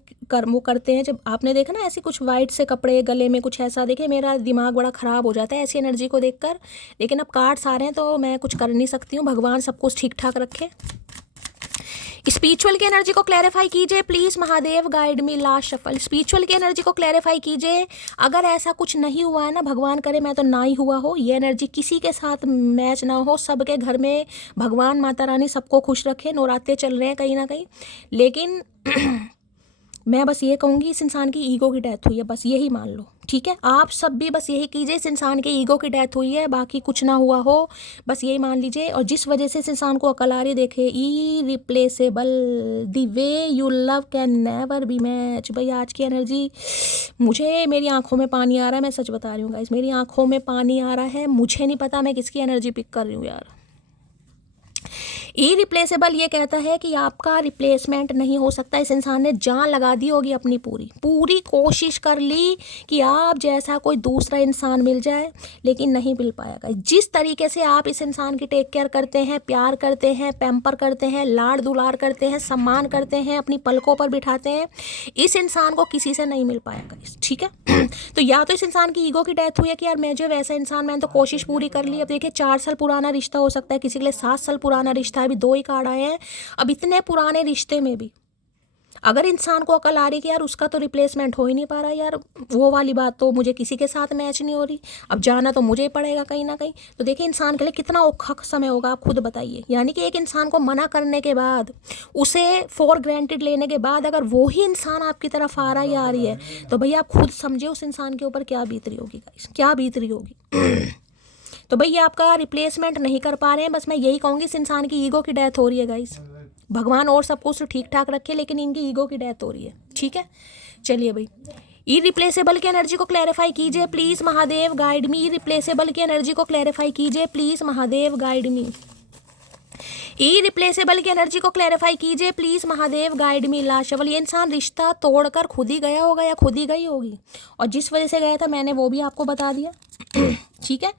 वो करते हैं, जब आपने देखा ना ऐसे कुछ वाइट से कपड़े, गले में कुछ ऐसा, देखिए मेरा दिमाग बड़ा ख़राब हो जाता है ऐसी एनर्जी को देखकर। लेकिन अब कार्ड्स आ रहे हैं तो मैं कुछ कर नहीं सकती हूँ, भगवान सब कुछ ठीक ठाक रखे। स्पिरिचुअल की एनर्जी को क्लैरिफाई कीजिए please Mahadev guide me, last shuffle. Spiritual की एनर्जी को क्लैरिफाई कीजिए। अगर ऐसा कुछ नहीं हुआ है ना, भगवान करे मैं तो ना ही हुआ हो, ये एनर्जी किसी के साथ मैच ना हो, सबके घर में भगवान माता रानी सबको खुश रखे। नवरात्रे चल रहे हैं कहीं ना कहीं, लेकिन मैं बस ये कहूँगी इस इंसान की ईगो की डेथ हुई है, बस यही मान लो, ठीक है, आप सब भी बस यही कीजिए, इस इंसान के ईगो की डेथ हुई है, बाकी कुछ ना हुआ हो, बस यही मान लीजिए। और जिस वजह से इस इंसान को अकल आ रही है, देखे irreplaceable, the way you love can never be match. भाई आज की एनर्जी, मुझे मेरी आंखों में पानी आ रहा है, मैं सच बता रही हूँ गाइस, मेरी आंखों में पानी आ रहा है। मुझे नहीं पता मैं किसकी एनर्जी पिक कर रही हूँ यार। इरिप्लेसेबल ये कहता है कि आपका रिप्लेसमेंट नहीं हो सकता। इस इंसान ने जान लगा दी होगी अपनी, पूरी पूरी कोशिश कर ली कि आप जैसा कोई दूसरा इंसान मिल जाए, लेकिन नहीं मिल पाएगा। जिस तरीके से आप इस इंसान की टेक केयर करते हैं, प्यार करते हैं, पैम्पर करते हैं, लाड़ दुलार करते हैं, सम्मान करते हैं, अपनी पलकों पर बिठाते हैं, इस इंसान को किसी से नहीं मिल पाएगा। ठीक है तो या तो इस इंसान की ईगो की डेथ हुई है कि यार मैं जो वैसा इंसान, मैंने तो कोशिश पूरी कर ली। अब देखिए 4 साल पुराना रिश्ता हो सकता है, किसी के लिए 7 साल पुराना रिश्ता है, अभी 2 ही कार्ड आए हैं। अब इतने पुराने रिश्ते में भी अगर इंसान को अकल आ रही कि यार उसका तो रिप्लेसमेंट हो ही नहीं पा रहा, यार वो वाली बात तो मुझे किसी के साथ मैच नहीं हो रही, अब जाना तो मुझे ही पड़ेगा कहीं ना कहीं। तो देखिए इंसान के लिए कितना औखा समय होगा, आप खुद बताइए। यानी कि एक इंसान को मना करने के बाद, उसे फॉर ग्रांटेड लेने के बाद, अगर वो ही इंसान आपकी तरफ आ रहा है या आ रही है, तो भैया आप खुद समझे उस इंसान के ऊपर क्या बीत रही होगी गाइस, क्या बीत रही होगी। तो भैया आपका रिप्लेसमेंट नहीं कर पा रहे हैं, बस मैं यही कहूँगी इस इंसान की ईगो की डेथ हो रही है गाइस। भगवान और सब कुछ ठीक ठाक रखे, लेकिन इनकी ईगो की डेथ हो रही है। ठीक है, चलिए भाई, इरिप्लेसेबल की एनर्जी को क्लैरिफाई कीजिए please Mahadev, guide me. Irreplaceable की एनर्जी को क्लैरिफाई कीजिए please Mahadev, guide me. Irreplaceable की एनर्जी को क्लैरिफाई कीजिए प्लीज महादेव, गाइड मी। लाशवल, ये इंसान रिश्ता तोड़कर खुद ही गया होगा या खुद ही गई होगी, और जिस वजह से गया था मैंने वो भी आपको बता दिया। ठीक है,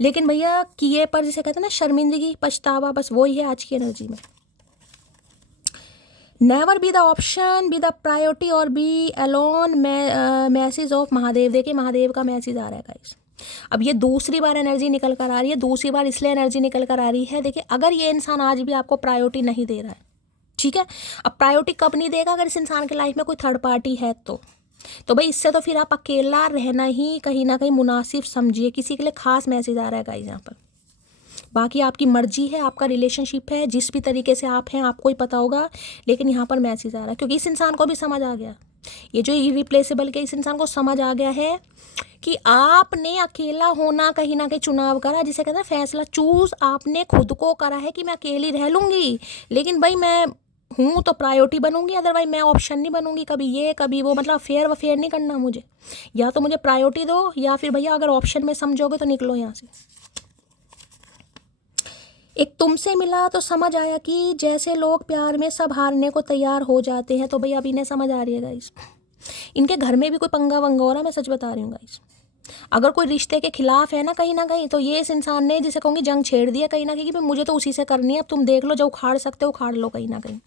लेकिन भैया किए पर जिसे कहते हैं ना शर्मिंदगी, पछतावा, बस वही है आज की एनर्जी में। Never be the option, be the priority और be alone. Message of Mahadev, देखिए महादेव का मैसेज आ रहा है गाइस। अब ये दूसरी बार एनर्जी निकल कर आ रही है, दूसरी बार इसलिए एनर्जी निकल कर आ रही है। देखिए अगर ये इंसान आज भी आपको प्रायोरिटी नहीं दे रहा है, ठीक है, अब प्रायोरिटी कब नहीं देगा, अगर इस इंसान की लाइफ में कोई थर्ड पार्टी है तो भाई इससे तो फिर आप अकेला रहना ही कहीं ना कहीं मुनासिब समझिए। किसी के लिए खास मैसेज आ रहा है गाइस यहाँ पर, बाकी आपकी मर्जी है, आपका रिलेशनशिप है, जिस भी तरीके से आप हैं आपको ही पता होगा, लेकिन यहाँ पर मैसेज आ रहा है क्योंकि इस इंसान को भी समझ आ गया, ये जो इरिप्लेसेबल के इस इंसान को समझ आ गया है कि आपने अकेला होना कहीं ना कहीं चुनाव करा, जिसे कहते हैं फैसला, चूज आपने खुद को करा है कि मैं अकेली रह लूँगी, लेकिन भाई मैं हूँ तो प्रायोरिटी बनूंगी, अदरवाइज मैं ऑप्शन नहीं बनूंगी, कभी ये कभी वो, मतलब फेयर नहीं करना मुझे, या तो मुझे प्रायोरिटी दो या फिर भैया अगर ऑप्शन में समझोगे तो निकलो यहाँ से। एक तुमसे मिला तो समझ आया कि जैसे लोग प्यार में सब हारने को तैयार हो जाते हैं, तो भैया अब इन्हें समझ आ रही है गाइस, इनके घर में भी कोई पंगा वंगा हो रहा है, मैं सच बता रही हूँ गाइस। अगर कोई रिश्ते के खिलाफ है ना कहीं, तो ये इस इंसान ने जिसे कहूँगी जंग छेड़ दिया कहीं ना कहीं कि भाई मुझे तो उसी से करनी है, अब तुम देख लो जो उखाड़ सकते हो उखाड़ लो कहीं ना कहीं,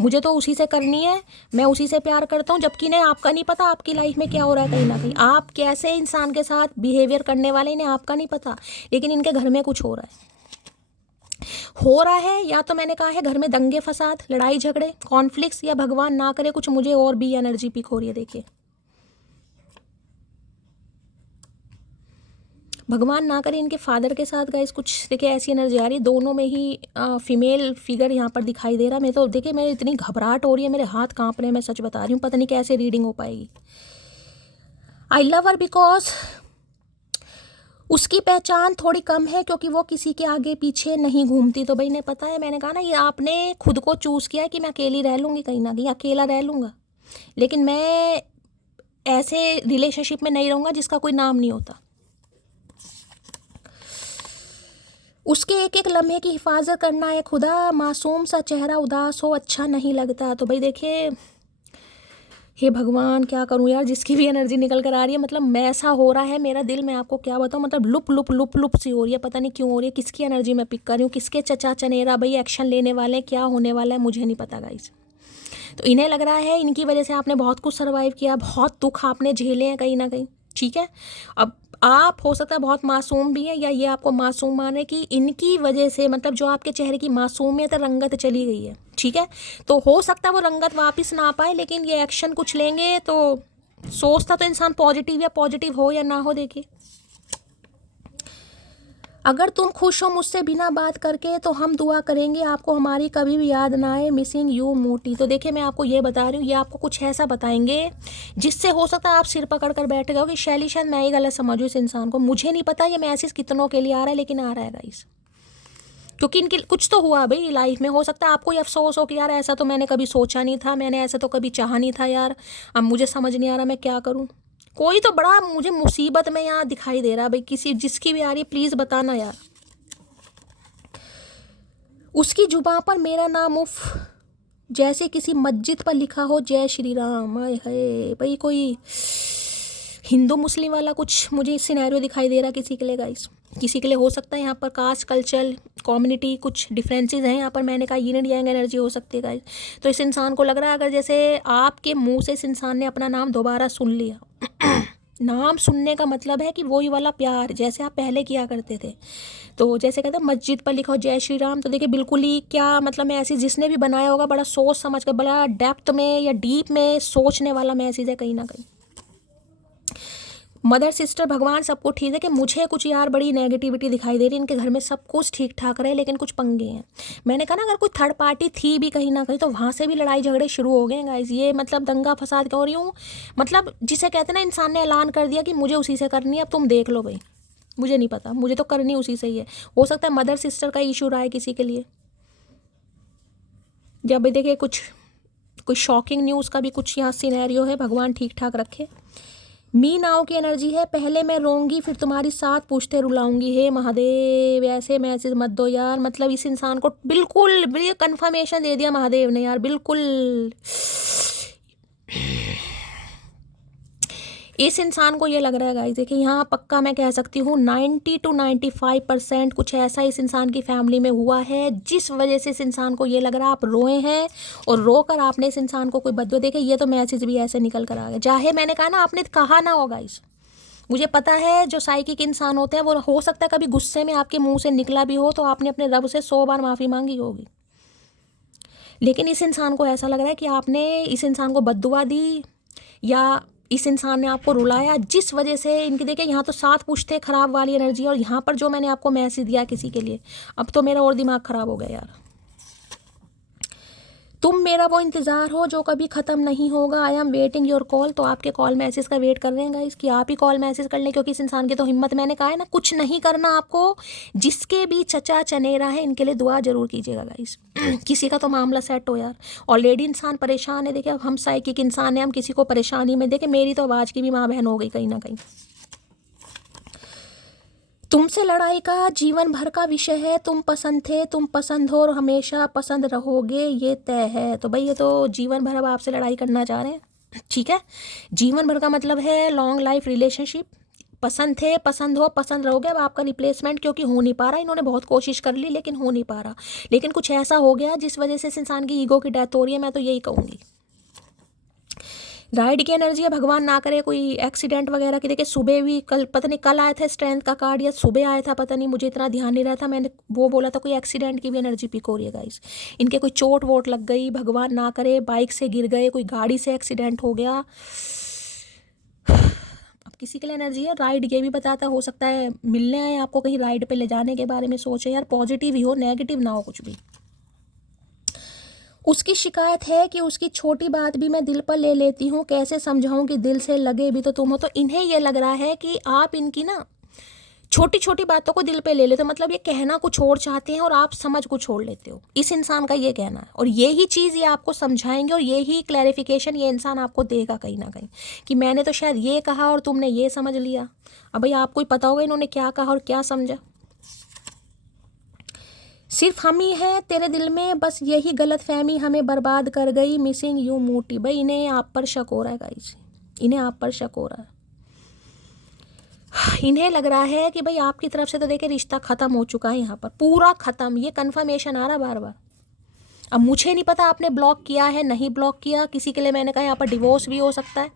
मुझे तो उसी से करनी है, मैं उसी से प्यार करता हूँ। जबकि इन्हें आपका नहीं पता आपकी लाइफ में क्या हो रहा है, कहीं ना कहीं आप कैसे इंसान के साथ बिहेवियर करने वाले इन्हें आपका नहीं पता, लेकिन इनके घर में कुछ हो रहा है। या तो मैंने कहा है घर में दंगे फसाद, लड़ाई झगड़े, कॉन्फ्लिक्ट्स, या भगवान ना करे कुछ मुझे और भी एनर्जी पिक हो रही है। देखिए भगवान ना करे इनके फादर के साथ गाइस कुछ, देखिए ऐसी एनर्जी आ रही है, दोनों में ही फीमेल फिगर यहाँ पर दिखाई दे रहा है। मैं तो देखिए मेरे इतनी घबराहट हो रही है, मेरे हाथ कांप रहे हैं, मैं सच बता रही हूँ, पता नहीं कैसे रीडिंग हो पाएगी। आई लव हर बिकॉज उसकी पहचान थोड़ी कम है क्योंकि वो किसी के आगे पीछे नहीं घूमती। तो भाई ने पता है, मैंने कहा ना ये आपने खुद को चूज़ किया है कि मैं अकेली रह लूँगी, कहीं ना कहीं अकेला रह लूँगा, लेकिन मैं ऐसे रिलेशनशिप में नहीं रहूँगा जिसका कोई नाम नहीं होता। उसके एक एक लम्हे की हिफाजत करना है खुदा, मासूम सा चेहरा उदास हो अच्छा नहीं लगता। तो भाई देखिए हे भगवान क्या करूं यार, जिसकी भी एनर्जी निकल कर आ रही है, मतलब मैं ऐसा हो रहा है मेरा दिल, मैं आपको क्या बताऊं, मतलब लुप लुप लुप लुप सी हो रही है, पता नहीं क्यों हो रही है, किसकी एनर्जी मैं पिक कर रही हूँ, किसके चचा चनेरा भाई एक्शन लेने वाले हैं, क्या होने वाला है मुझे नहीं पता गाइस। तो इन्हें लग रहा है इनकी वजह से आपने बहुत कुछ सर्वाइव किया, बहुत दुख आपने झेले हैं कहीं ना कहीं, ठीक है। अब आप हो सकता है बहुत मासूम भी हैं, या ये आपको मासूम माने कि इनकी वजह से, मतलब जो आपके चेहरे की मासूमियत रंगत चली गई है, ठीक है, तो हो सकता है वो रंगत वापस ना पाए, लेकिन ये एक्शन कुछ लेंगे। तो सोचता तो इंसान पॉजिटिव, या पॉजिटिव हो या ना हो, देखिए अगर तुम खुश हो मुझसे बिना बात करके तो हम दुआ करेंगे आपको हमारी कभी भी याद ना आए, मिसिंग यू मोटी। तो देखिए मैं आपको ये बता रही हूँ, ये आपको कुछ ऐसा बताएंगे जिससे हो सकता है आप सिर पकड़ कर बैठ गए हो कि शैली शायद मैं ही गलत समझूँ इस इंसान को। मुझे नहीं पता ये मैसेज कितनों के लिए आ रहा है, लेकिन आ रहा है गाइस, क्योंकि इनकी कुछ तो हुआ भाई लाइफ में। हो सकता है आपको ये अफसोस हो कि यार ऐसा तो मैंने कभी सोचा नहीं था, मैंने ऐसा तो कभी चाहा नहीं था यार, अब मुझे समझ नहीं आ रहा मैं क्या करूँ। कोई तो बड़ा मुझे मुसीबत में यहाँ दिखाई दे रहा है भाई, किसी जिसकी भी आ रही है प्लीज़ बताना यार। उसकी जुबां पर मेरा नाम उफ जैसे किसी मस्जिद पर लिखा हो जय श्री राम। आय हाय भाई, कोई हिंदू मुस्लिम वाला कुछ मुझे सिनेरियो दिखाई दे रहा किसी के लिए गाइस, किसी के लिए हो सकता है यहाँ पर कास्ट कल्चर कम्युनिटी कुछ डिफरेंसेस हैं यहाँ पर। मैंने कहा यिन एंड यांग एनर्जी हो सकती है गाइस। तो इस इंसान को लग रहा है अगर जैसे आपके मुंह से इस इंसान ने अपना नाम दोबारा सुन लिया नाम सुनने का मतलब है कि वही वाला प्यार जैसे आप पहले किया करते थे। तो जैसे कहते हैं मस्जिद पर लिखा हो जय श्री राम, तो देखिए बिल्कुल ही क्या मतलब मैं ऐसी जिसने भी बनाया होगा बड़ा सोच समझ कर, बड़ा डेप्थ में या डीप में सोचने वाला मैसेज है कहीं ना कहीं। मदर सिस्टर भगवान सबको ठीक है कि मुझे कुछ यार बड़ी नेगेटिविटी दिखाई दे रही है, इनके घर में सब कुछ ठीक ठाक रहे लेकिन कुछ पंगे हैं। मैंने कहा ना अगर कोई थर्ड पार्टी थी भी कहीं ना कहीं तो वहाँ से भी लड़ाई झगड़े शुरू हो गए गाइस। ये मतलब दंगा फसाद क्यों रही हूँ, मतलब जिसे कहते हैं ना इंसान ने ऐलान कर दिया कि मुझे उसी से करनी है, अब तुम देख लो भाई, मुझे नहीं पता, मुझे तो करनी उसी से ही है। हो सकता है मदर सिस्टर का इशू रहा है किसी के लिए। जब देखिए कुछ कोई शॉकिंग न्यूज़ का भी कुछ यहाँ सिनेरियो है, भगवान ठीक ठाक रखे। मी नाव की एनर्जी है, पहले मैं रोऊंगी फिर तुम्हारी साथ पूछते रुलाऊंगी, हे महादेव ऐसे मैसेज मत दो यार। मतलब इस इंसान को बिल्कुल कंफर्मेशन दे दिया महादेव ने यार, बिल्कुल इस इंसान को ये लग रहा है गाइस, देखिए यहाँ पक्का मैं कह सकती हूँ 90 to 95% कुछ ऐसा इस इंसान की फैमिली में हुआ है जिस वजह से इस इंसान को ये लग रहा है आप रोए हैं और रोकर आपने इस इंसान को कोई बददुआ। देखिए ये तो मैसेज भी ऐसे निकल कर आ गया, चाहे मैंने कहा ना आपने कहा ना हो गाइस, मुझे पता है जो साइकिक इंसान होते हैं वो हो सकता है कभी गुस्से में आपके मुंह से निकला भी हो तो आपने अपने रब से 100 बार माफ़ी मांगी होगी, लेकिन इस इंसान को ऐसा लग रहा है कि आपने इस इंसान को बद्दुआ दी या इस इंसान ने आपको रुलाया जिस वजह से इनके। देखिए यहाँ तो साथ पूछते खराब वाली एनर्जी, और यहाँ पर जो मैंने आपको मैसेज दिया किसी के लिए, अब तो मेरा और दिमाग खराब हो गया यार। तुम मेरा वो इंतज़ार हो जो कभी ख़त्म नहीं होगा, I am waiting your call. तो आपके कॉल मैसेज का वेट कर रहे हैं गाइस कि आप ही कॉल मैसेज कर लें, क्योंकि इस इंसान की तो हिम्मत, मैंने कहा है ना कुछ नहीं करना आपको। जिसके भी चचा चनेरा है इनके लिए दुआ जरूर कीजिएगा गाइस किसी का तो मामला सेट हो यार। ऑलरेडी इंसान परेशान है, देखिए अब हम साइकिक इंसान है, हम किसी को परेशानी में, देखिए मेरी तो आवाज़ की भी माँ बहन हो गई कहीं ना कहीं। तुमसे लड़ाई का जीवन भर का विषय है, तुम पसंद थे, तुम पसंद हो और हमेशा पसंद रहोगे, ये तय है। तो भाई ये तो जीवन भर अब आपसे लड़ाई करना चाह रहे हैं, ठीक है। जीवन भर का मतलब है लॉन्ग लाइफ रिलेशनशिप, पसंद थे, पसंद हो, पसंद रहोगे। अब आपका रिप्लेसमेंट क्योंकि हो नहीं पा रहा, इन्होंने बहुत कोशिश कर ली लेकिन हो नहीं पा रहा, लेकिन कुछ ऐसा हो गया जिस वजह से इस इंसान की ईगो की डेथ हो रही है, मैं तो यही कहूँगी। राइड की एनर्जी है, भगवान ना करे कोई एक्सीडेंट वगैरह की। देखिए सुबह भी कल पता नहीं कल आया था स्ट्रेंथ का कार्ड या सुबह आया था पता नहीं, मुझे इतना ध्यान नहीं रहा था, मैंने वो बोला था कोई एक्सीडेंट की भी एनर्जी पिक हो रही है गाइस। इनके कोई चोट वोट लग गई, भगवान ना करे बाइक से गिर गए, कोई गाड़ी से एक्सीडेंट हो गया। अब किसी के लिए एनर्जी है राइड, ये भी बताता हो सकता है मिलने आए आपको कहीं राइड पे ले जाने के बारे में सोचे यार, पॉजिटिव ही हो नेगेटिव ना हो कुछ भी। उसकी शिकायत है कि उसकी छोटी बात भी मैं दिल पर ले लेती हूँ, कैसे समझाऊँ कि दिल से लगे भी तो तुम हो। तो इन्हें ये लग रहा है कि आप इनकी ना छोटी छोटी बातों को दिल पे ले लेते हो, मतलब ये कहना कुछ और चाहते हैं और आप समझ कुछ और लेते हो, इस इंसान का ये कहना है। और यही चीज़ ये आपको समझाएंगे और यही क्लैरिफिकेशन ये इंसान आपको देगा कहीं ना कहीं कि मैंने तो शायद ये कहा और तुमने ये समझ लिया। अब भाई आपको ही पता होगा इन्होंने क्या कहा और क्या समझा। सिर्फ हम ही हैं तेरे दिल में, बस यही गलत फहमी हमें बर्बाद कर गई, मिसिंग यू मोटी। भाई इन्हें आप पर शक हो रहा है गाइस, इन्हें आप पर शक हो रहा है। इन्हें लग रहा है कि भाई आपकी तरफ से तो देखिए रिश्ता ख़त्म हो चुका है, यहाँ पर पूरा ख़त्म, ये कन्फर्मेशन आ रहा बार बार। अब मुझे नहीं पता आपने ब्लॉक किया है नहीं ब्लॉक किया, किसी के लिए मैंने कहा यहाँ पर डिवोर्स भी हो सकता है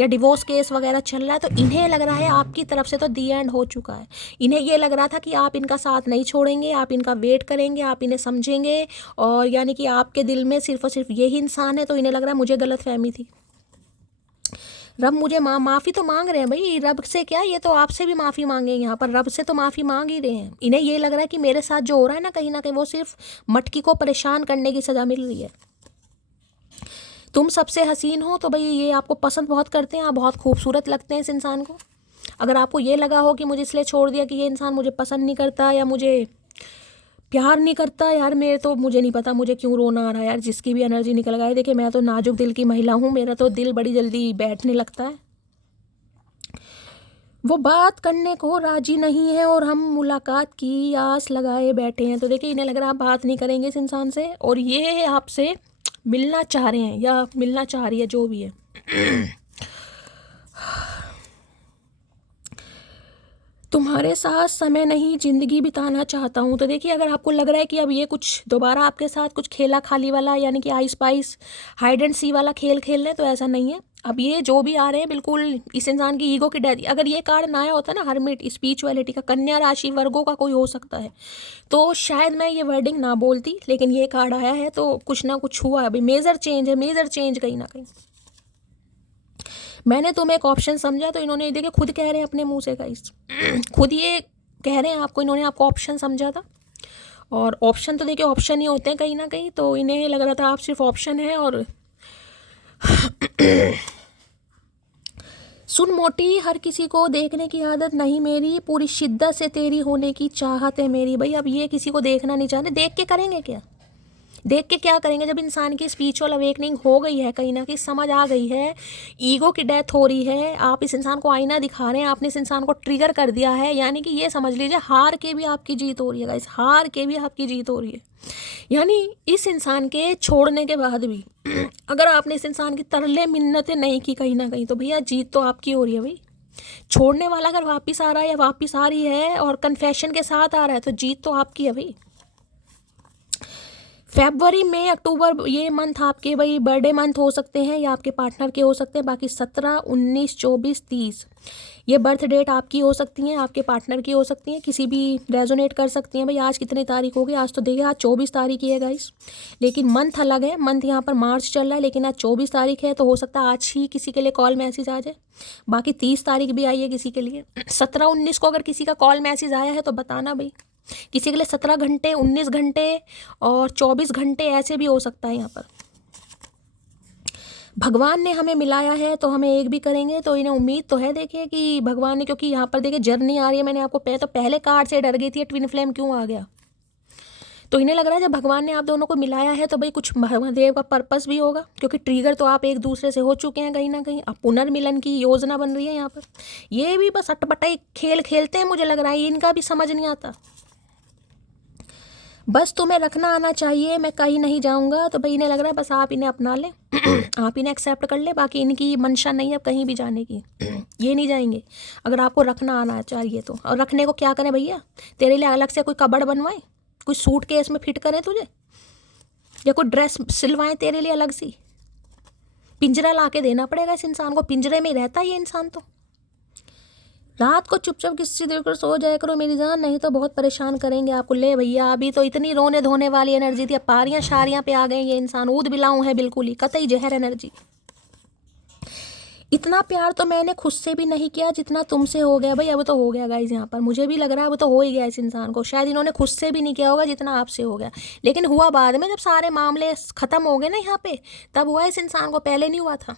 या डिवोर्स केस वगैरह चल रहा है। तो इन्हें लग रहा है आपकी तरफ से तो दी एंड हो चुका है। इन्हें ये लग रहा था कि आप इनका साथ नहीं छोड़ेंगे, आप इनका वेट करेंगे, आप इन्हें समझेंगे, और यानी कि आपके दिल में सिर्फ और सिर्फ यही इंसान है। तो इन्हें लग रहा है मुझे गलत फहमी थी। रब मुझे माफ़ी तो मांग रहे हैं भाई, रब से क्या, ये तो आपसे भी माफ़ी मांगे यहाँ पर, रब से तो माफ़ी मांग ही रहे हैं। इन्हें ये लग रहा है कि मेरे साथ जो हो रहा है ना कहीं वो सिर्फ मटकी को परेशान करने की सज़ा मिल रही है। तुम सबसे हसीन हो तो भाई ये आपको पसंद बहुत करते हैं, आप बहुत खूबसूरत लगते हैं इस इंसान को। अगर आपको ये लगा हो कि मुझे इसलिए छोड़ दिया कि ये इंसान मुझे पसंद नहीं करता या मुझे प्यार नहीं करता, यार मुझे नहीं पता मुझे क्यों रोना आ रहा है यार, जिसकी भी एनर्जी निकल गई। देखिए मैं तो नाजुक दिल की महिला हूँ, मेरा तो दिल बड़ी जल्दी बैठने लगता है। वो बात करने को राजी नहीं है और हम मुलाकात की आस लगाए बैठे हैं। तो देखिए इन्हें लग रहा है आप बात नहीं करेंगे इस इंसान से, और ये आपसे मिलना चाह रहे हैं या मिलना चाह रही है, जो भी है। तुम्हारे साथ समय नहीं ज़िंदगी बिताना चाहता हूँ। तो देखिए अगर आपको लग रहा है कि अब ये कुछ दोबारा आपके साथ कुछ खेला खाली वाला, यानी कि आई स्पाइस हाइड एंड सी वाला खेल खेल रहे हैं, तो ऐसा नहीं है। अब ये जो भी आ रहे हैं बिल्कुल इस इंसान की ईगो की डेथ। अगर ये कार्ड ना आया होता ना, हर्मिट, स्पिरिचुअलिटी का, कन्या राशि वर्गों का कोई हो सकता है, तो शायद मैं ये वर्डिंग ना बोलती, लेकिन ये कार्ड आया है तो कुछ ना कुछ हुआ। अभी मेजर चेंज है, मेजर चेंज कहीं ना कहीं। मैंने तुम्हें एक ऑप्शन समझा, तो इन्होंने देखिए खुद कह रहे हैं अपने मुंह से, गाइस खुद ये कह रहे हैं आपको, इन्होंने आपको ऑप्शन समझा था। और ऑप्शन तो देखिए ऑप्शन ही होते हैं कहीं ना कहीं, तो इन्हें लग रहा था आप सिर्फ ऑप्शन है। और सुन मोटी, हर किसी को देखने की आदत नहीं मेरी, पूरी शिद्दत से तेरी होने की चाहत है मेरी। भाई अब ये किसी को देखना नहीं चाहते, देख के करेंगे क्या, देख के क्या करेंगे। जब इंसान की स्पिरिचुअल अवेकनिंग हो गई है, कहीं ना कहीं समझ आ गई है, ईगो की डेथ हो रही है, आप इस इंसान को आईना दिखा रहे हैं, आपने इस इंसान को ट्रिगर कर दिया है, यानी कि ये समझ लीजिए हार के भी आपकी जीत हो रही है गाइस, हार के भी आपकी जीत हो रही है। यानी इस इंसान के छोड़ने के बाद भी अगर आपने इस इंसान की तरले मिन्नतें नहीं की कहीं ना कहीं, तो भैया जीत तो आपकी हो रही है भाई। छोड़ने वाला अगर वापस आ रहा है या वापस आ रही है और कन्फेशन के साथ आ रहा है, तो जीत तो आपकी है भाई। फरवरी, मई, अक्टूबर, ये मंथ आपके भाई बर्थडे मंथ हो सकते हैं या आपके पार्टनर के हो सकते हैं। बाकी 17, 19, 24, 30 ये बर्थ डेट आपकी हो सकती हैं, आपके पार्टनर की हो सकती हैं, किसी भी रेजोनेट कर सकती हैं। भाई आज कितनी तारीख होगी, आज तो देखिए आज 24 तारीख ही है गाइस, लेकिन मंथ अलग है, मंथ यहाँ पर मार्च चल रहा है, लेकिन आज 24 तारीख है, तो हो सकता है आज ही किसी के लिए कॉल मैसेज आ जाए। बाकी 30 तारीख भी आई है किसी के लिए। 17, 19 को अगर किसी का कॉल मैसेज आया है तो बताना भाई। किसी के लिए 17 घंटे, 19 घंटे और 24 घंटे ऐसे भी हो सकता है यहाँ पर। भगवान ने हमें मिलाया है तो हमें एक भी करेंगे, तो इन्हें उम्मीद तो है देखिए कि भगवान ने, क्योंकि यहाँ पर देखिए जर्नी आ रही है। मैंने आपको तो पहले कार्ड से डर गई थी ट्विन फ्लेम क्यों आ गया, तो इन्हें लग रहा है जब भगवान ने आप दोनों को मिलाया है तो भाई कुछ महादेव का पर्पस भी होगा, क्योंकि ट्रिगर तो आप एक दूसरे से हो चुके हैं कहीं ना कहीं। अब पुनर्मिलन की योजना बन रही है यहाँ पर। ये भी बस अटपटाई खेल खेलते हैं, मुझे लग रहा है इनका भी समझ नहीं आता। बस तुम्हें रखना आना चाहिए, मैं कहीं नहीं जाऊंगा। तो भाई इन्हें लग रहा है बस आप इन्हें अपना लें आप इन्हें एक्सेप्ट कर ले, बाकी इनकी मंशा नहीं है अब कहीं भी जाने की ये नहीं जाएंगे अगर आपको रखना आना चाहिए तो। और रखने को क्या करें भैया, तेरे लिए अलग से कोई कबड़ बनवाएं, कोई सूट केस में फिट करें तुझे, या कोई ड्रेस सिलवाएं तेरे लिए अलग सी, पिंजरा ला के देना पड़ेगा इस इंसान को, पिंजरे में ही रहता है ये इंसान। तो रात को चुपचाप किसी देर कर सो जाया करो मेरी जान, नहीं तो बहुत परेशान करेंगे आपको। ले भैया अभी तो इतनी रोने धोने वाली एनर्जी थी, अब पारियां शारियां पे आ गए ये इंसान, ऊद बिलाऊं है बिल्कुल ही, कतई जहर एनर्जी। इतना प्यार तो मैंने खुद से भी नहीं किया जितना तुमसे हो गया। भाई अब तो हो गया गाइस, यहाँ पर मुझे भी लग रहा है अब तो हो ही गया इस इंसान को। शायद इन्होंने खुद से भी नहीं किया होगा जितना आपसे हो गया, लेकिन हुआ बाद में, जब सारे मामले खत्म हो गए ना यहाँ पे, तब हुआ इस इंसान को, पहले नहीं हुआ था।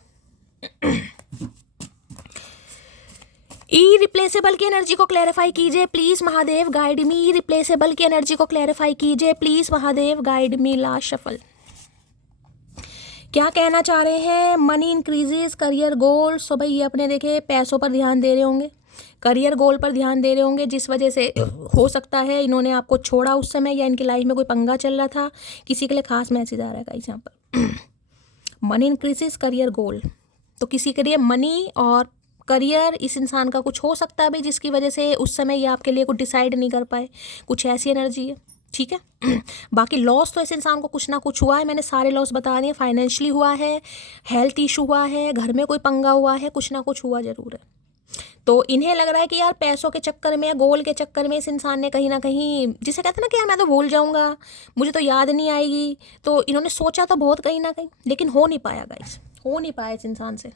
इरिप्लेसेबल की एनर्जी को क्लैरिफाई कीजिए please Mahadev, guide me. Irreplaceable की एनर्जी को क्लैरिफाई कीजिए please Mahadev, guide me. Last shuffle, क्या कहना चाह रहे हैं। Money increases, career goal. So भाई ये अपने देखे पैसों पर ध्यान दे रहे होंगे, करियर गोल पर ध्यान दे रहे होंगे, जिस वजह से हो सकता है इन्होंने आपको छोड़ा उस समय, या इनकी लाइफ में कोई पंगा चल रहा था। किसी के लिए खास मैसेज आ रहा है गाइस यहाँ पर। मनी इंक्रीजेस, करियर गोल, तो किसी के लिए मनी और करियर इस इंसान का कुछ हो सकता है भाई, जिसकी वजह से उस समय ये आपके लिए कुछ डिसाइड नहीं कर पाए, कुछ ऐसी एनर्जी है, ठीक है। बाकी लॉस तो इस इंसान को कुछ ना कुछ हुआ है, मैंने सारे लॉस बता दिए। फाइनेंशियली हुआ है, हेल्थ इशू हुआ है, घर में कोई पंगा हुआ है, कुछ ना कुछ हुआ जरूर है। तो इन्हें लग रहा है कि यार पैसों के चक्कर में या गोल के चक्कर में इस इंसान ने कहीं ना कहीं, जिसे कहते हैं ना कि यार मैं तो भूल जाऊंगा, मुझे तो याद नहीं आएगी, तो इन्होंने सोचा तो बहुत कहीं ना कहीं, लेकिन हो नहीं पाया गाइस, हो नहीं पाया इस इंसान से।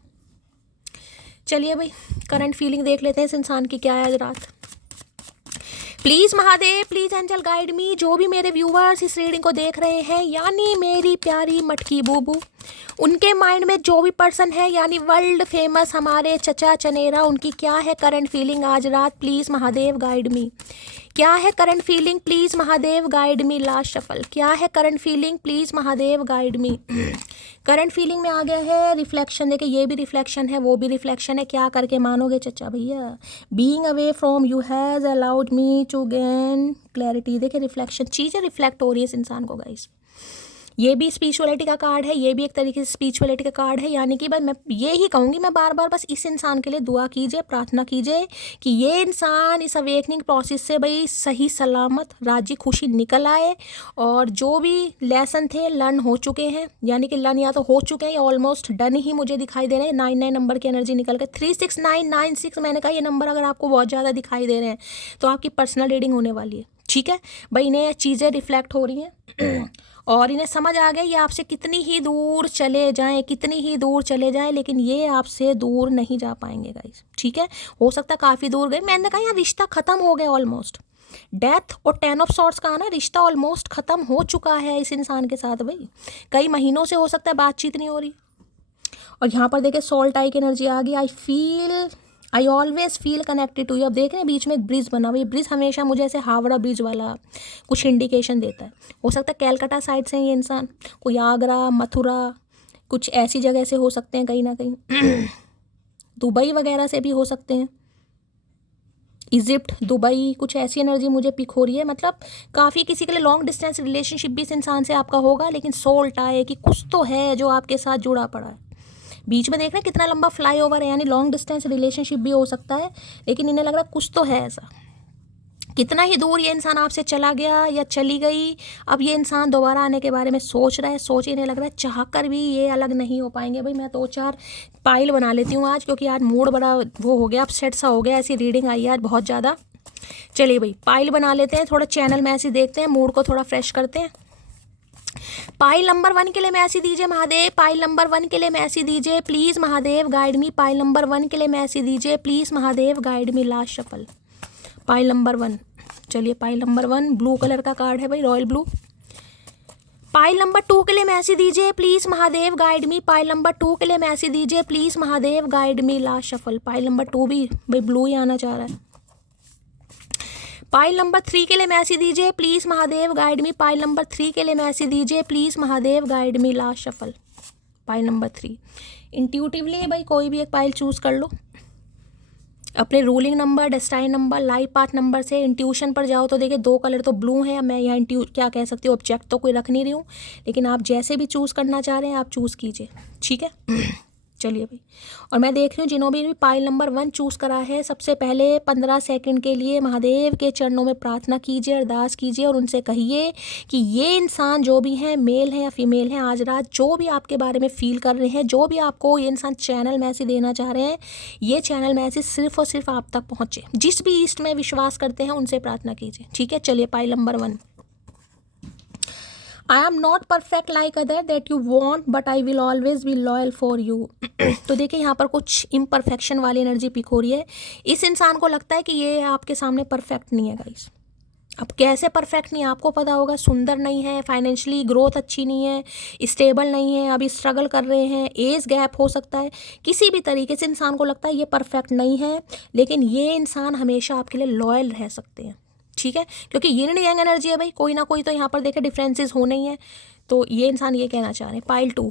चलिए भाई करंट फीलिंग देख लेते हैं इस इंसान की क्या है आज रात। Please Mahadev, please angel guide me. जो भी मेरे व्यूवर्स इस रीडिंग को देख रहे हैं, यानी मेरी प्यारी मटकी बूबू, उनके माइंड में जो भी पर्सन है, यानी वर्ल्ड फेमस हमारे चचा चनेरा, उनकी क्या है करंट फीलिंग आज रात। प्लीज महादेव गाइड मी। क्या है current feeling, please Mahadev guide me. Last shuffle. क्या है current feeling, please Mahadev guide me. Current feeling में आ गया है रिफ्लेक्शन। देखिए ये भी रिफ्लेक्शन है, वो भी रिफ्लेक्शन है। क्या करके मानोगे चचा भैया। Being away from you has allowed me to gain clarity. देखिए रिफ्लेक्शन, चीज़ें रिफ्लेक्ट हो रही है इस इंसान को गाइस। ये भी स्पिरिचुअलिटी का कार्ड है, ये भी एक तरीके से स्पिरिचुअलिटी का कार्ड है। यानी कि बस मैं ये ही कहूँगी, मैं बार बार बस इस इंसान के लिए दुआ कीजिए, प्रार्थना कीजिए कि ये इंसान इस अवेकनिंग प्रोसेस से भाई सही सलामत राजी खुशी निकल आए, और जो भी लेसन थे लर्न हो चुके हैं, यानी कि लर्न या तो हो चुके हैं या ऑलमोस्ट डन ही मुझे दिखाई दे रहे हैं। 99 नंबर की एनर्जी निकल के 36996, मैंने कहा ये नंबर अगर आपको बहुत ज़्यादा दिखाई दे रहे हैं तो आपकी पर्सनल रीडिंग होने वाली है। ठीक है भाई, इन्हें चीज़ें रिफ्लेक्ट हो रही हैं और इन्हें समझ आ गया ये आपसे कितनी ही दूर चले जाएं, कितनी ही दूर चले जाएं, लेकिन ये आपसे दूर नहीं जा पाएंगे गाइस। ठीक है, हो सकता है काफ़ी दूर गए। मैंने कहा यार रिश्ता ख़त्म हो गया ऑलमोस्ट। डेथ और 10 ऑफ सॉर्ट्स का ना, रिश्ता ऑलमोस्ट ख़त्म हो चुका है इस इंसान के साथ भाई। कई महीनों से हो सकता है बातचीत नहीं हो रही। और यहाँ पर देखिए सोल टाई की एनर्जी आ गई। I always feel connected to you. अब देख रहे हैं बीच में एक ब्रिज बना हुआ। ये ब्रिज हमेशा मुझे ऐसे हावड़ा ब्रिज वाला कुछ इंडिकेशन देता है। हो सकता है कैलकाटा साइड से ये इंसान, कोई आगरा मथुरा कुछ ऐसी जगह से हो सकते हैं कहीं ना कहीं। दुबई वगैरह से भी हो सकते हैं, इजिप्ट दुबई, कुछ ऐसी एनर्जी मुझे पिक हो रही है। मतलब काफ़ी किसी के लिए लॉन्ग डिस्टेंस रिलेशनशिप भी इस इंसान से आपका होगा, लेकिन सोल टाई कि कुछ तो है जो आपके साथ जुड़ा पड़ा है। बीच में देख रहे हैं कितना लंबा फ्लाई ओवर है, यानी लॉन्ग डिस्टेंस रिलेशनशिप भी हो सकता है, लेकिन इन्हें लग रहा है कुछ तो है ऐसा। कितना ही दूर ये इंसान आपसे चला गया या चली गई, अब ये इंसान दोबारा आने के बारे में सोच रहा है। सोच इन्हें लग रहा है चाह कर भी ये अलग नहीं हो पाएंगे। भाई मैं 2-4 पाइल बना लेती हूँ आज, क्योंकि आज मूड बड़ा वो हो गया, अपसेट सा हो गया। ऐसी रीडिंग आई है आज बहुत ज़्यादा। चलिए भाई पाइल बना लेते हैं, थोड़ा चैनल में ऐसे देखते हैं, मूड को थोड़ा फ्रेश करते हैं। पाइल नंबर 1 के लिए मैसेज दीजिए महादेव। पाइल नंबर 1 के लिए मैसेज दीजिए please Mahadev guide me. Pile number 1 के लिए मैसेज दीजिए please Mahadev guide me. Last shuffle pile number 1। चलिए पाइल नंबर 1 ब्लू कलर का कार्ड है भाई, रॉयल ब्लू। पाइल नंबर 2 के लिए मैसेज दीजिए please Mahadev guide me. Pile number 2 के लिए मैसेज दीजिए please Mahadev guide me. Last shuffle pile number 2 भी भाई ब्लू ही आना चाह रहा है। पाइल नंबर 3 के लिए मैसेज दीजिए please Mahadev guide me. Pile number 3 के लिए मैसेज दीजिए please Mahadev guide me. Last shuffle pile number 3। Intuitively भाई कोई भी एक पाइल चूज़ कर लो, अपने ruling number, destined number, life path number से इंट्यूशन पर जाओ। तो देखिए 2 कलर तो ब्लू है। मैं यहाँ क्या कह सकती हूँ, ऑब्जेक्ट तो कोई रख नहीं रही हूँ, लेकिन आप जैसे भी चूज़ करना चाह रहे हैं आप चूज़ कीजिए। ठीक है चलिए भाई, और मैं देख रही हूँ जिन्होंने भी पाइल नंबर 1 चूज़ करा है, सबसे पहले 15 सेकंड के लिए महादेव के चरणों में प्रार्थना कीजिए, अरदास कीजिए और उनसे कहिए कि ये इंसान जो भी हैं, मेल हैं या फीमेल हैं, आज रात जो भी आपके बारे में फील कर रहे हैं, जो भी आपको ये इंसान चैनल मैसेज देना चाह रहे हैं, ये चैनल मैसेज सिर्फ और सिर्फ आप तक पहुँचे। जिस भी ईस्ट में विश्वास करते हैं उनसे प्रार्थना कीजिए। ठीक है चलिए pile number 1। I am not perfect like other that you want but I will always be loyal for you. तो देखिए यहाँ पर कुछ इम्परफेक्शन वाली एनर्जी पिक हो रही है। इस इंसान को लगता है कि ये आपके सामने परफेक्ट नहीं है गाइस। अब कैसे परफेक्ट नहीं, आपको पता होगा। सुंदर नहीं है, फाइनेंशियली ग्रोथ अच्छी नहीं है, स्टेबल नहीं है, अभी स्ट्रगल कर रहे हैं, एज गैप हो सकता है, किसी भी तरीके से इंसान को लगता है ये परफेक्ट नहीं है, लेकिन ये इंसान हमेशा आपके लिए लॉयल रह सकते हैं। ठीक है, क्योंकि यिन एंड यांग एनर्जी है भाई, कोई ना कोई तो यहाँ पर देखे डिफरेंसेस होने ही है। तो ये इंसान ये कहना चाह रहे हैं। Pile 2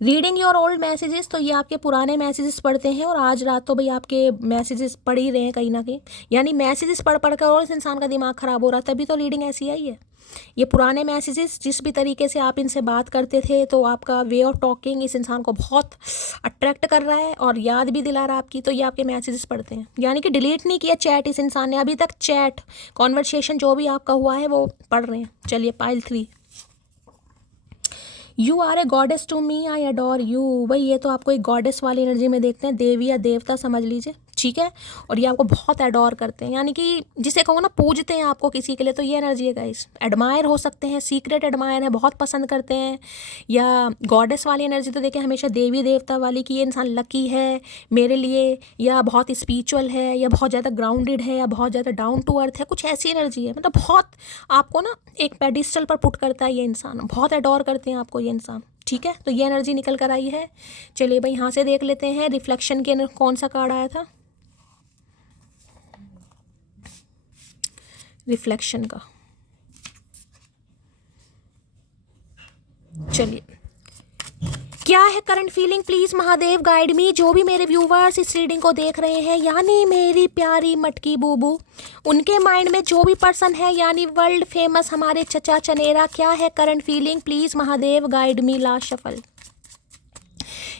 reading your old messages. तो ये आपके पुराने मैसेजेस पढ़ते हैं और आज रात तो भाई आपके मैसेजेस पढ़ ही रहे हैं कहीं ना कहीं, यानी मैसेजेस पढ़ कर और इस इंसान का दिमाग ख़राब हो रहा है, तभी तो रीडिंग ऐसी आई है। ये पुराने मैसेजेस, जिस भी तरीके से आप इनसे बात करते थे, तो आपका वे ऑफ टॉकिंग इस इंसान को बहुत अट्रैक्ट कर रहा है और याद भी दिला रहा है आपकी। तो ये आपके मैसेजेस पढ़ते हैं, यानी कि डिलीट नहीं किया चैट इस इंसान ने अभी तक। चैट कॉन्वर्सेशन जो भी आपका हुआ है वो पढ़ रहे हैं। चलिए pile 3। You are a goddess to me, I adore you. भाई ये तो आपको एक गॉडेस वाली एनर्जी में देखते हैं, देवी या देवता समझ लीजिए। ठीक है। और ये आपको बहुत एडोर करते हैं, यानी कि जिसे कहो ना पूजते हैं आपको किसी के लिए, तो ये एनर्जी है गाइस। एडमायर हो सकते हैं, सीक्रेट एडमायर है, बहुत पसंद करते हैं। या गॉडेस वाली एनर्जी तो देखिए हमेशा देवी देवता वाली कि ये इंसान लकी है मेरे लिए, या बहुत स्पिरिचुअल है, या बहुत ज़्यादा ग्राउंडेड है, या बहुत ज़्यादा डाउन टू अर्थ है, कुछ ऐसी एनर्जी है। मतलब बहुत आपको ना एक पेडिस्टल पर पुट करता है ये इंसान, बहुत एडोर करते हैं आपको ये इंसान, ठीक है। तो ये एनर्जी निकल कर आई है। चलिए भाई यहाँ से देख लेते हैं रिफ्लेक्शन के कौन सा कार्ड आया था, रिफ्लेक्शन का। चलिए क्या है current feeling, please Mahadev guide मी। जो भी मेरे व्यूवर्स इस रीडिंग को देख रहे हैं, यानी मेरी प्यारी मटकी बूबू, उनके माइंड में जो भी पर्सन है, यानी वर्ल्ड फेमस हमारे चचा चनेरा, क्या है current feeling, please Mahadev guide me. Last shuffle,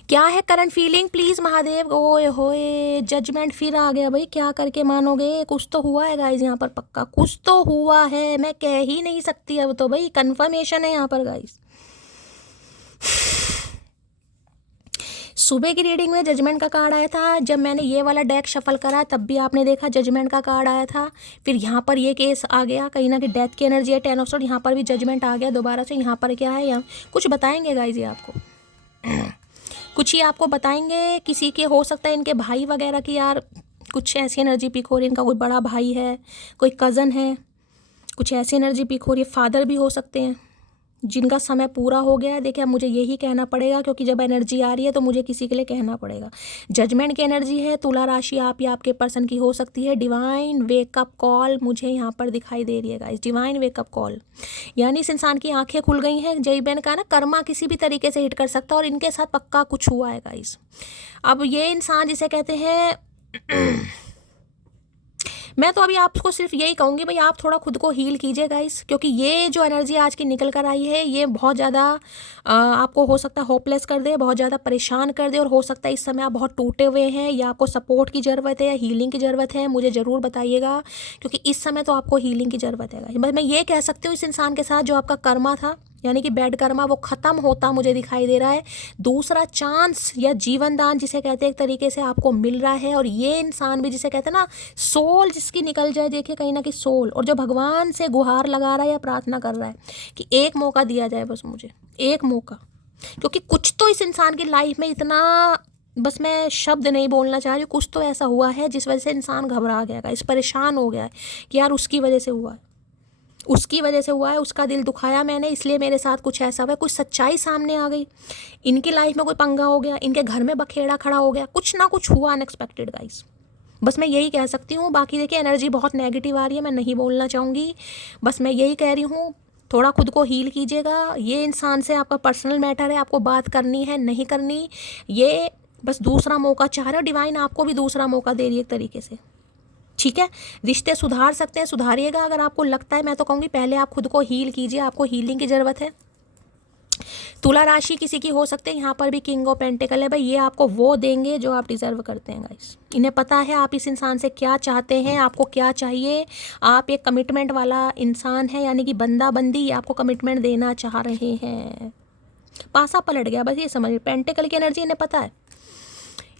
क्या है करंट फीलिंग, प्लीज महादेव। ओए होए जजमेंट फिर आ गया भाई, क्या करके मानोगे, कुछ तो हुआ है गाइज यहाँ पर, पक्का कुछ तो हुआ है, मैं कह ही नहीं सकती अब तो भाई, कंफर्मेशन है यहाँ पर गाइज। सुबह की रीडिंग में जजमेंट का कार्ड आया था, जब मैंने ये वाला डेक शफल करा तब भी आपने देखा जजमेंट का कार्ड आया था। फिर यहाँ पर ये केस आ गया, कहीं ना कहीं डेथ की एनर्जी है, 10 ऑफ सोर्ड, यहाँ पर भी जजमेंट आ गया दोबारा से। यहाँ पर क्या है, यहाँ कुछ बताएंगे गाइज ये आपको, कुछ ही आपको बताएंगे। किसी के हो सकता है इनके भाई वगैरह की यार कुछ ऐसी एनर्जी पिक हो रही है, इनका कोई बड़ा भाई है, कोई कज़न है, कुछ ऐसी एनर्जी पिक हो रही है। फादर भी हो सकते हैं जिनका समय पूरा हो गया है। देखिए अब मुझे यही कहना पड़ेगा, क्योंकि जब एनर्जी आ रही है तो मुझे किसी के लिए कहना पड़ेगा। जजमेंट की एनर्जी है, तुला राशि आप या आपके पर्सन की हो सकती है। डिवाइन वेकअप कॉल मुझे यहाँ पर दिखाई दे रही है गाइस, डिवाइन वेकअप कॉल, यानी इस इंसान की आंखें खुल गई हैं। जय बहन का ना कर्मा किसी भी तरीके से हिट कर सकता है, और इनके साथ पक्का कुछ हुआ है गाइस। अब ये इंसान जिसे कहते हैं मैं तो अभी आपको सिर्फ यही कहूँगी भाई, आप थोड़ा खुद को हील कीजिए गाइस, क्योंकि ये जो एनर्जी आज की निकल कर आई है ये बहुत ज़्यादा आपको हो सकता है होपलेस कर दे, बहुत ज़्यादा परेशान कर दे, और हो सकता है इस समय आप बहुत टूटे हुए हैं, या आपको सपोर्ट की ज़रूरत है, या हीलिंग की ज़रूरत है। मुझे ज़रूर बताइएगा, क्योंकि इस समय तो आपको हीलिंग की ज़रूरत है। बस मैं ये कह सकती हूँ इस इंसान के साथ जो आपका कर्मा था, यानी कि बैड कर्मा, वो ख़त्म होता मुझे दिखाई दे रहा है। दूसरा चांस या जीवन दान जिसे कहते हैं एक तरीके से आपको मिल रहा है। और ये इंसान भी जिसे कहते हैं ना सोल जिसकी निकल जाए, देखिए कहीं ना कहीं सोल, और जो भगवान से गुहार लगा रहा है या प्रार्थना कर रहा है कि एक मौका दिया जाए, बस मुझे एक मौका, क्योंकि कुछ तो इस इंसान की लाइफ में इतना, बस मैं शब्द नहीं बोलना चाह रही हूँ, कुछ तो ऐसा हुआ है जिस वजह से इंसान घबरा गया है, इस परेशान हो गया है कि यार उसकी वजह से हुआ है, उसकी वजह से हुआ है, उसका दिल दुखाया मैंने, इसलिए मेरे साथ कुछ ऐसा हुआ है, कुछ सच्चाई सामने आ गई, इनकी लाइफ में कोई पंगा हो गया, इनके घर में बखेड़ा खड़ा हो गया, कुछ ना कुछ हुआ अनएक्सपेक्टेड गाइस। बस मैं यही कह सकती हूँ। बाकी देखिए एनर्जी बहुत नेगेटिव आ रही है, मैं नहीं बोलना चाहूँगी, बस मैं यही कह रही हूँ थोड़ा खुद को हील कीजिएगा। ये इंसान से आपका पर्सनल मैटर है, आपको बात करनी है नहीं करनी, ये बस दूसरा मौका चाह रहे हो। डिवाइन आपको भी दूसरा मौका दे रही है एक तरीके से, ठीक है। रिश्ते सुधार सकते हैं, सुधारिएगा अगर आपको लगता है। मैं तो कहूँगी पहले आप खुद को हील कीजिए, आपको हीलिंग की ज़रूरत है। तुला राशि किसी की हो सकते हैं, यहाँ पर भी किंग ऑफ पेंटिकल है भाई, ये आपको वो देंगे जो आप डिजर्व करते हैं गाइस। इन्हें पता है आप इस इंसान से क्या चाहते हैं, आपको क्या चाहिए। आप एक कमिटमेंट वाला इंसान है, यानी कि बंदा बंदी आपको कमिटमेंट देना चाह रहे हैं। पासा पलट गया, बस ये समझिए, पेंटिकल की एनर्जी इन्हें पता है,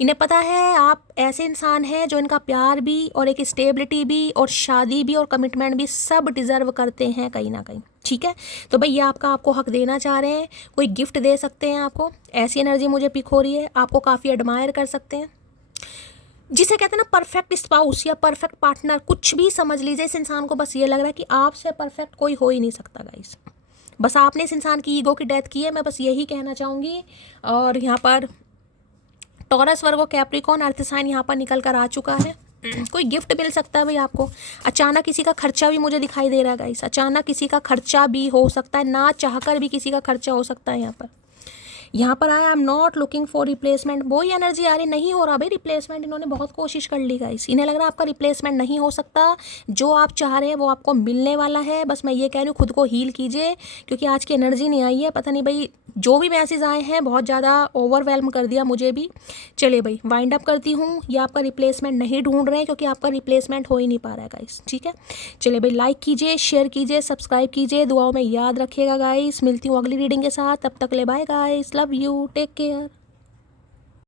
इन्हें पता है आप ऐसे इंसान हैं जो इनका प्यार भी और एक स्टेबिलिटी भी और शादी भी और कमिटमेंट भी सब डिज़र्व करते हैं कहीं ना कहीं, ठीक है। तो भाई ये आपको हक देना चाह रहे हैं, कोई गिफ्ट दे सकते हैं आपको, ऐसी एनर्जी मुझे पिक हो रही है। आपको काफ़ी एडमायर कर सकते हैं, जिसे कहते हैं ना परफेक्ट स्पाउस या परफेक्ट पार्टनर, कुछ भी समझ लीजिए। इस इंसान को बस ये लग रहा है कि आपसे परफेक्ट कोई हो ही नहीं सकता गाइस, बस आपने इस इंसान की ईगो की डेथ की है, मैं बस यही कहना चाहूँगी। और यहाँ पर टॉरस, वर्गो, कैप्रिकॉर्न, अर्थ साइन यहाँ पर निकल कर आ चुका है। कोई गिफ्ट मिल सकता है भाई आपको। अचानक किसी का खर्चा भी मुझे दिखाई दे रहा है गाइस, अचानक किसी का खर्चा भी हो सकता है, ना चाहकर भी किसी का खर्चा हो सकता है। यहाँ पर आया I am not looking for replacement, वही एनर्जी आ रही, नहीं हो रहा भाई रिप्लेसमेंट। इन्होंने बहुत कोशिश कर ली गाइस, इन्हें लग रहा है आपका रिप्लेसमेंट नहीं हो सकता, जो आप चाह रहे हैं वो आपको मिलने वाला है। बस मैं ये कह रही हूँ खुद को हील कीजिए, क्योंकि आज की एनर्जी नहीं आई है, पता नहीं भाई जो भी मैसेज आए हैं बहुत ज़्यादा ओवरवेलम कर दिया मुझे भी। चलिए भाई वाइंड अप करती हूँ, ये आपका रिप्लेसमेंट नहीं ढूंढ रहे हैं, क्योंकि आपका रिप्लेसमेंट हो ही नहीं पा रहा है गाइस, ठीक है। चलिए भाई लाइक कीजिए, शेयर कीजिए, सब्सक्राइब कीजिए, दुआओं में याद रखिएगा गाइस। मिलती हूँ अगली रीडिंग के साथ, तब तक ले bye guys, love you, take care.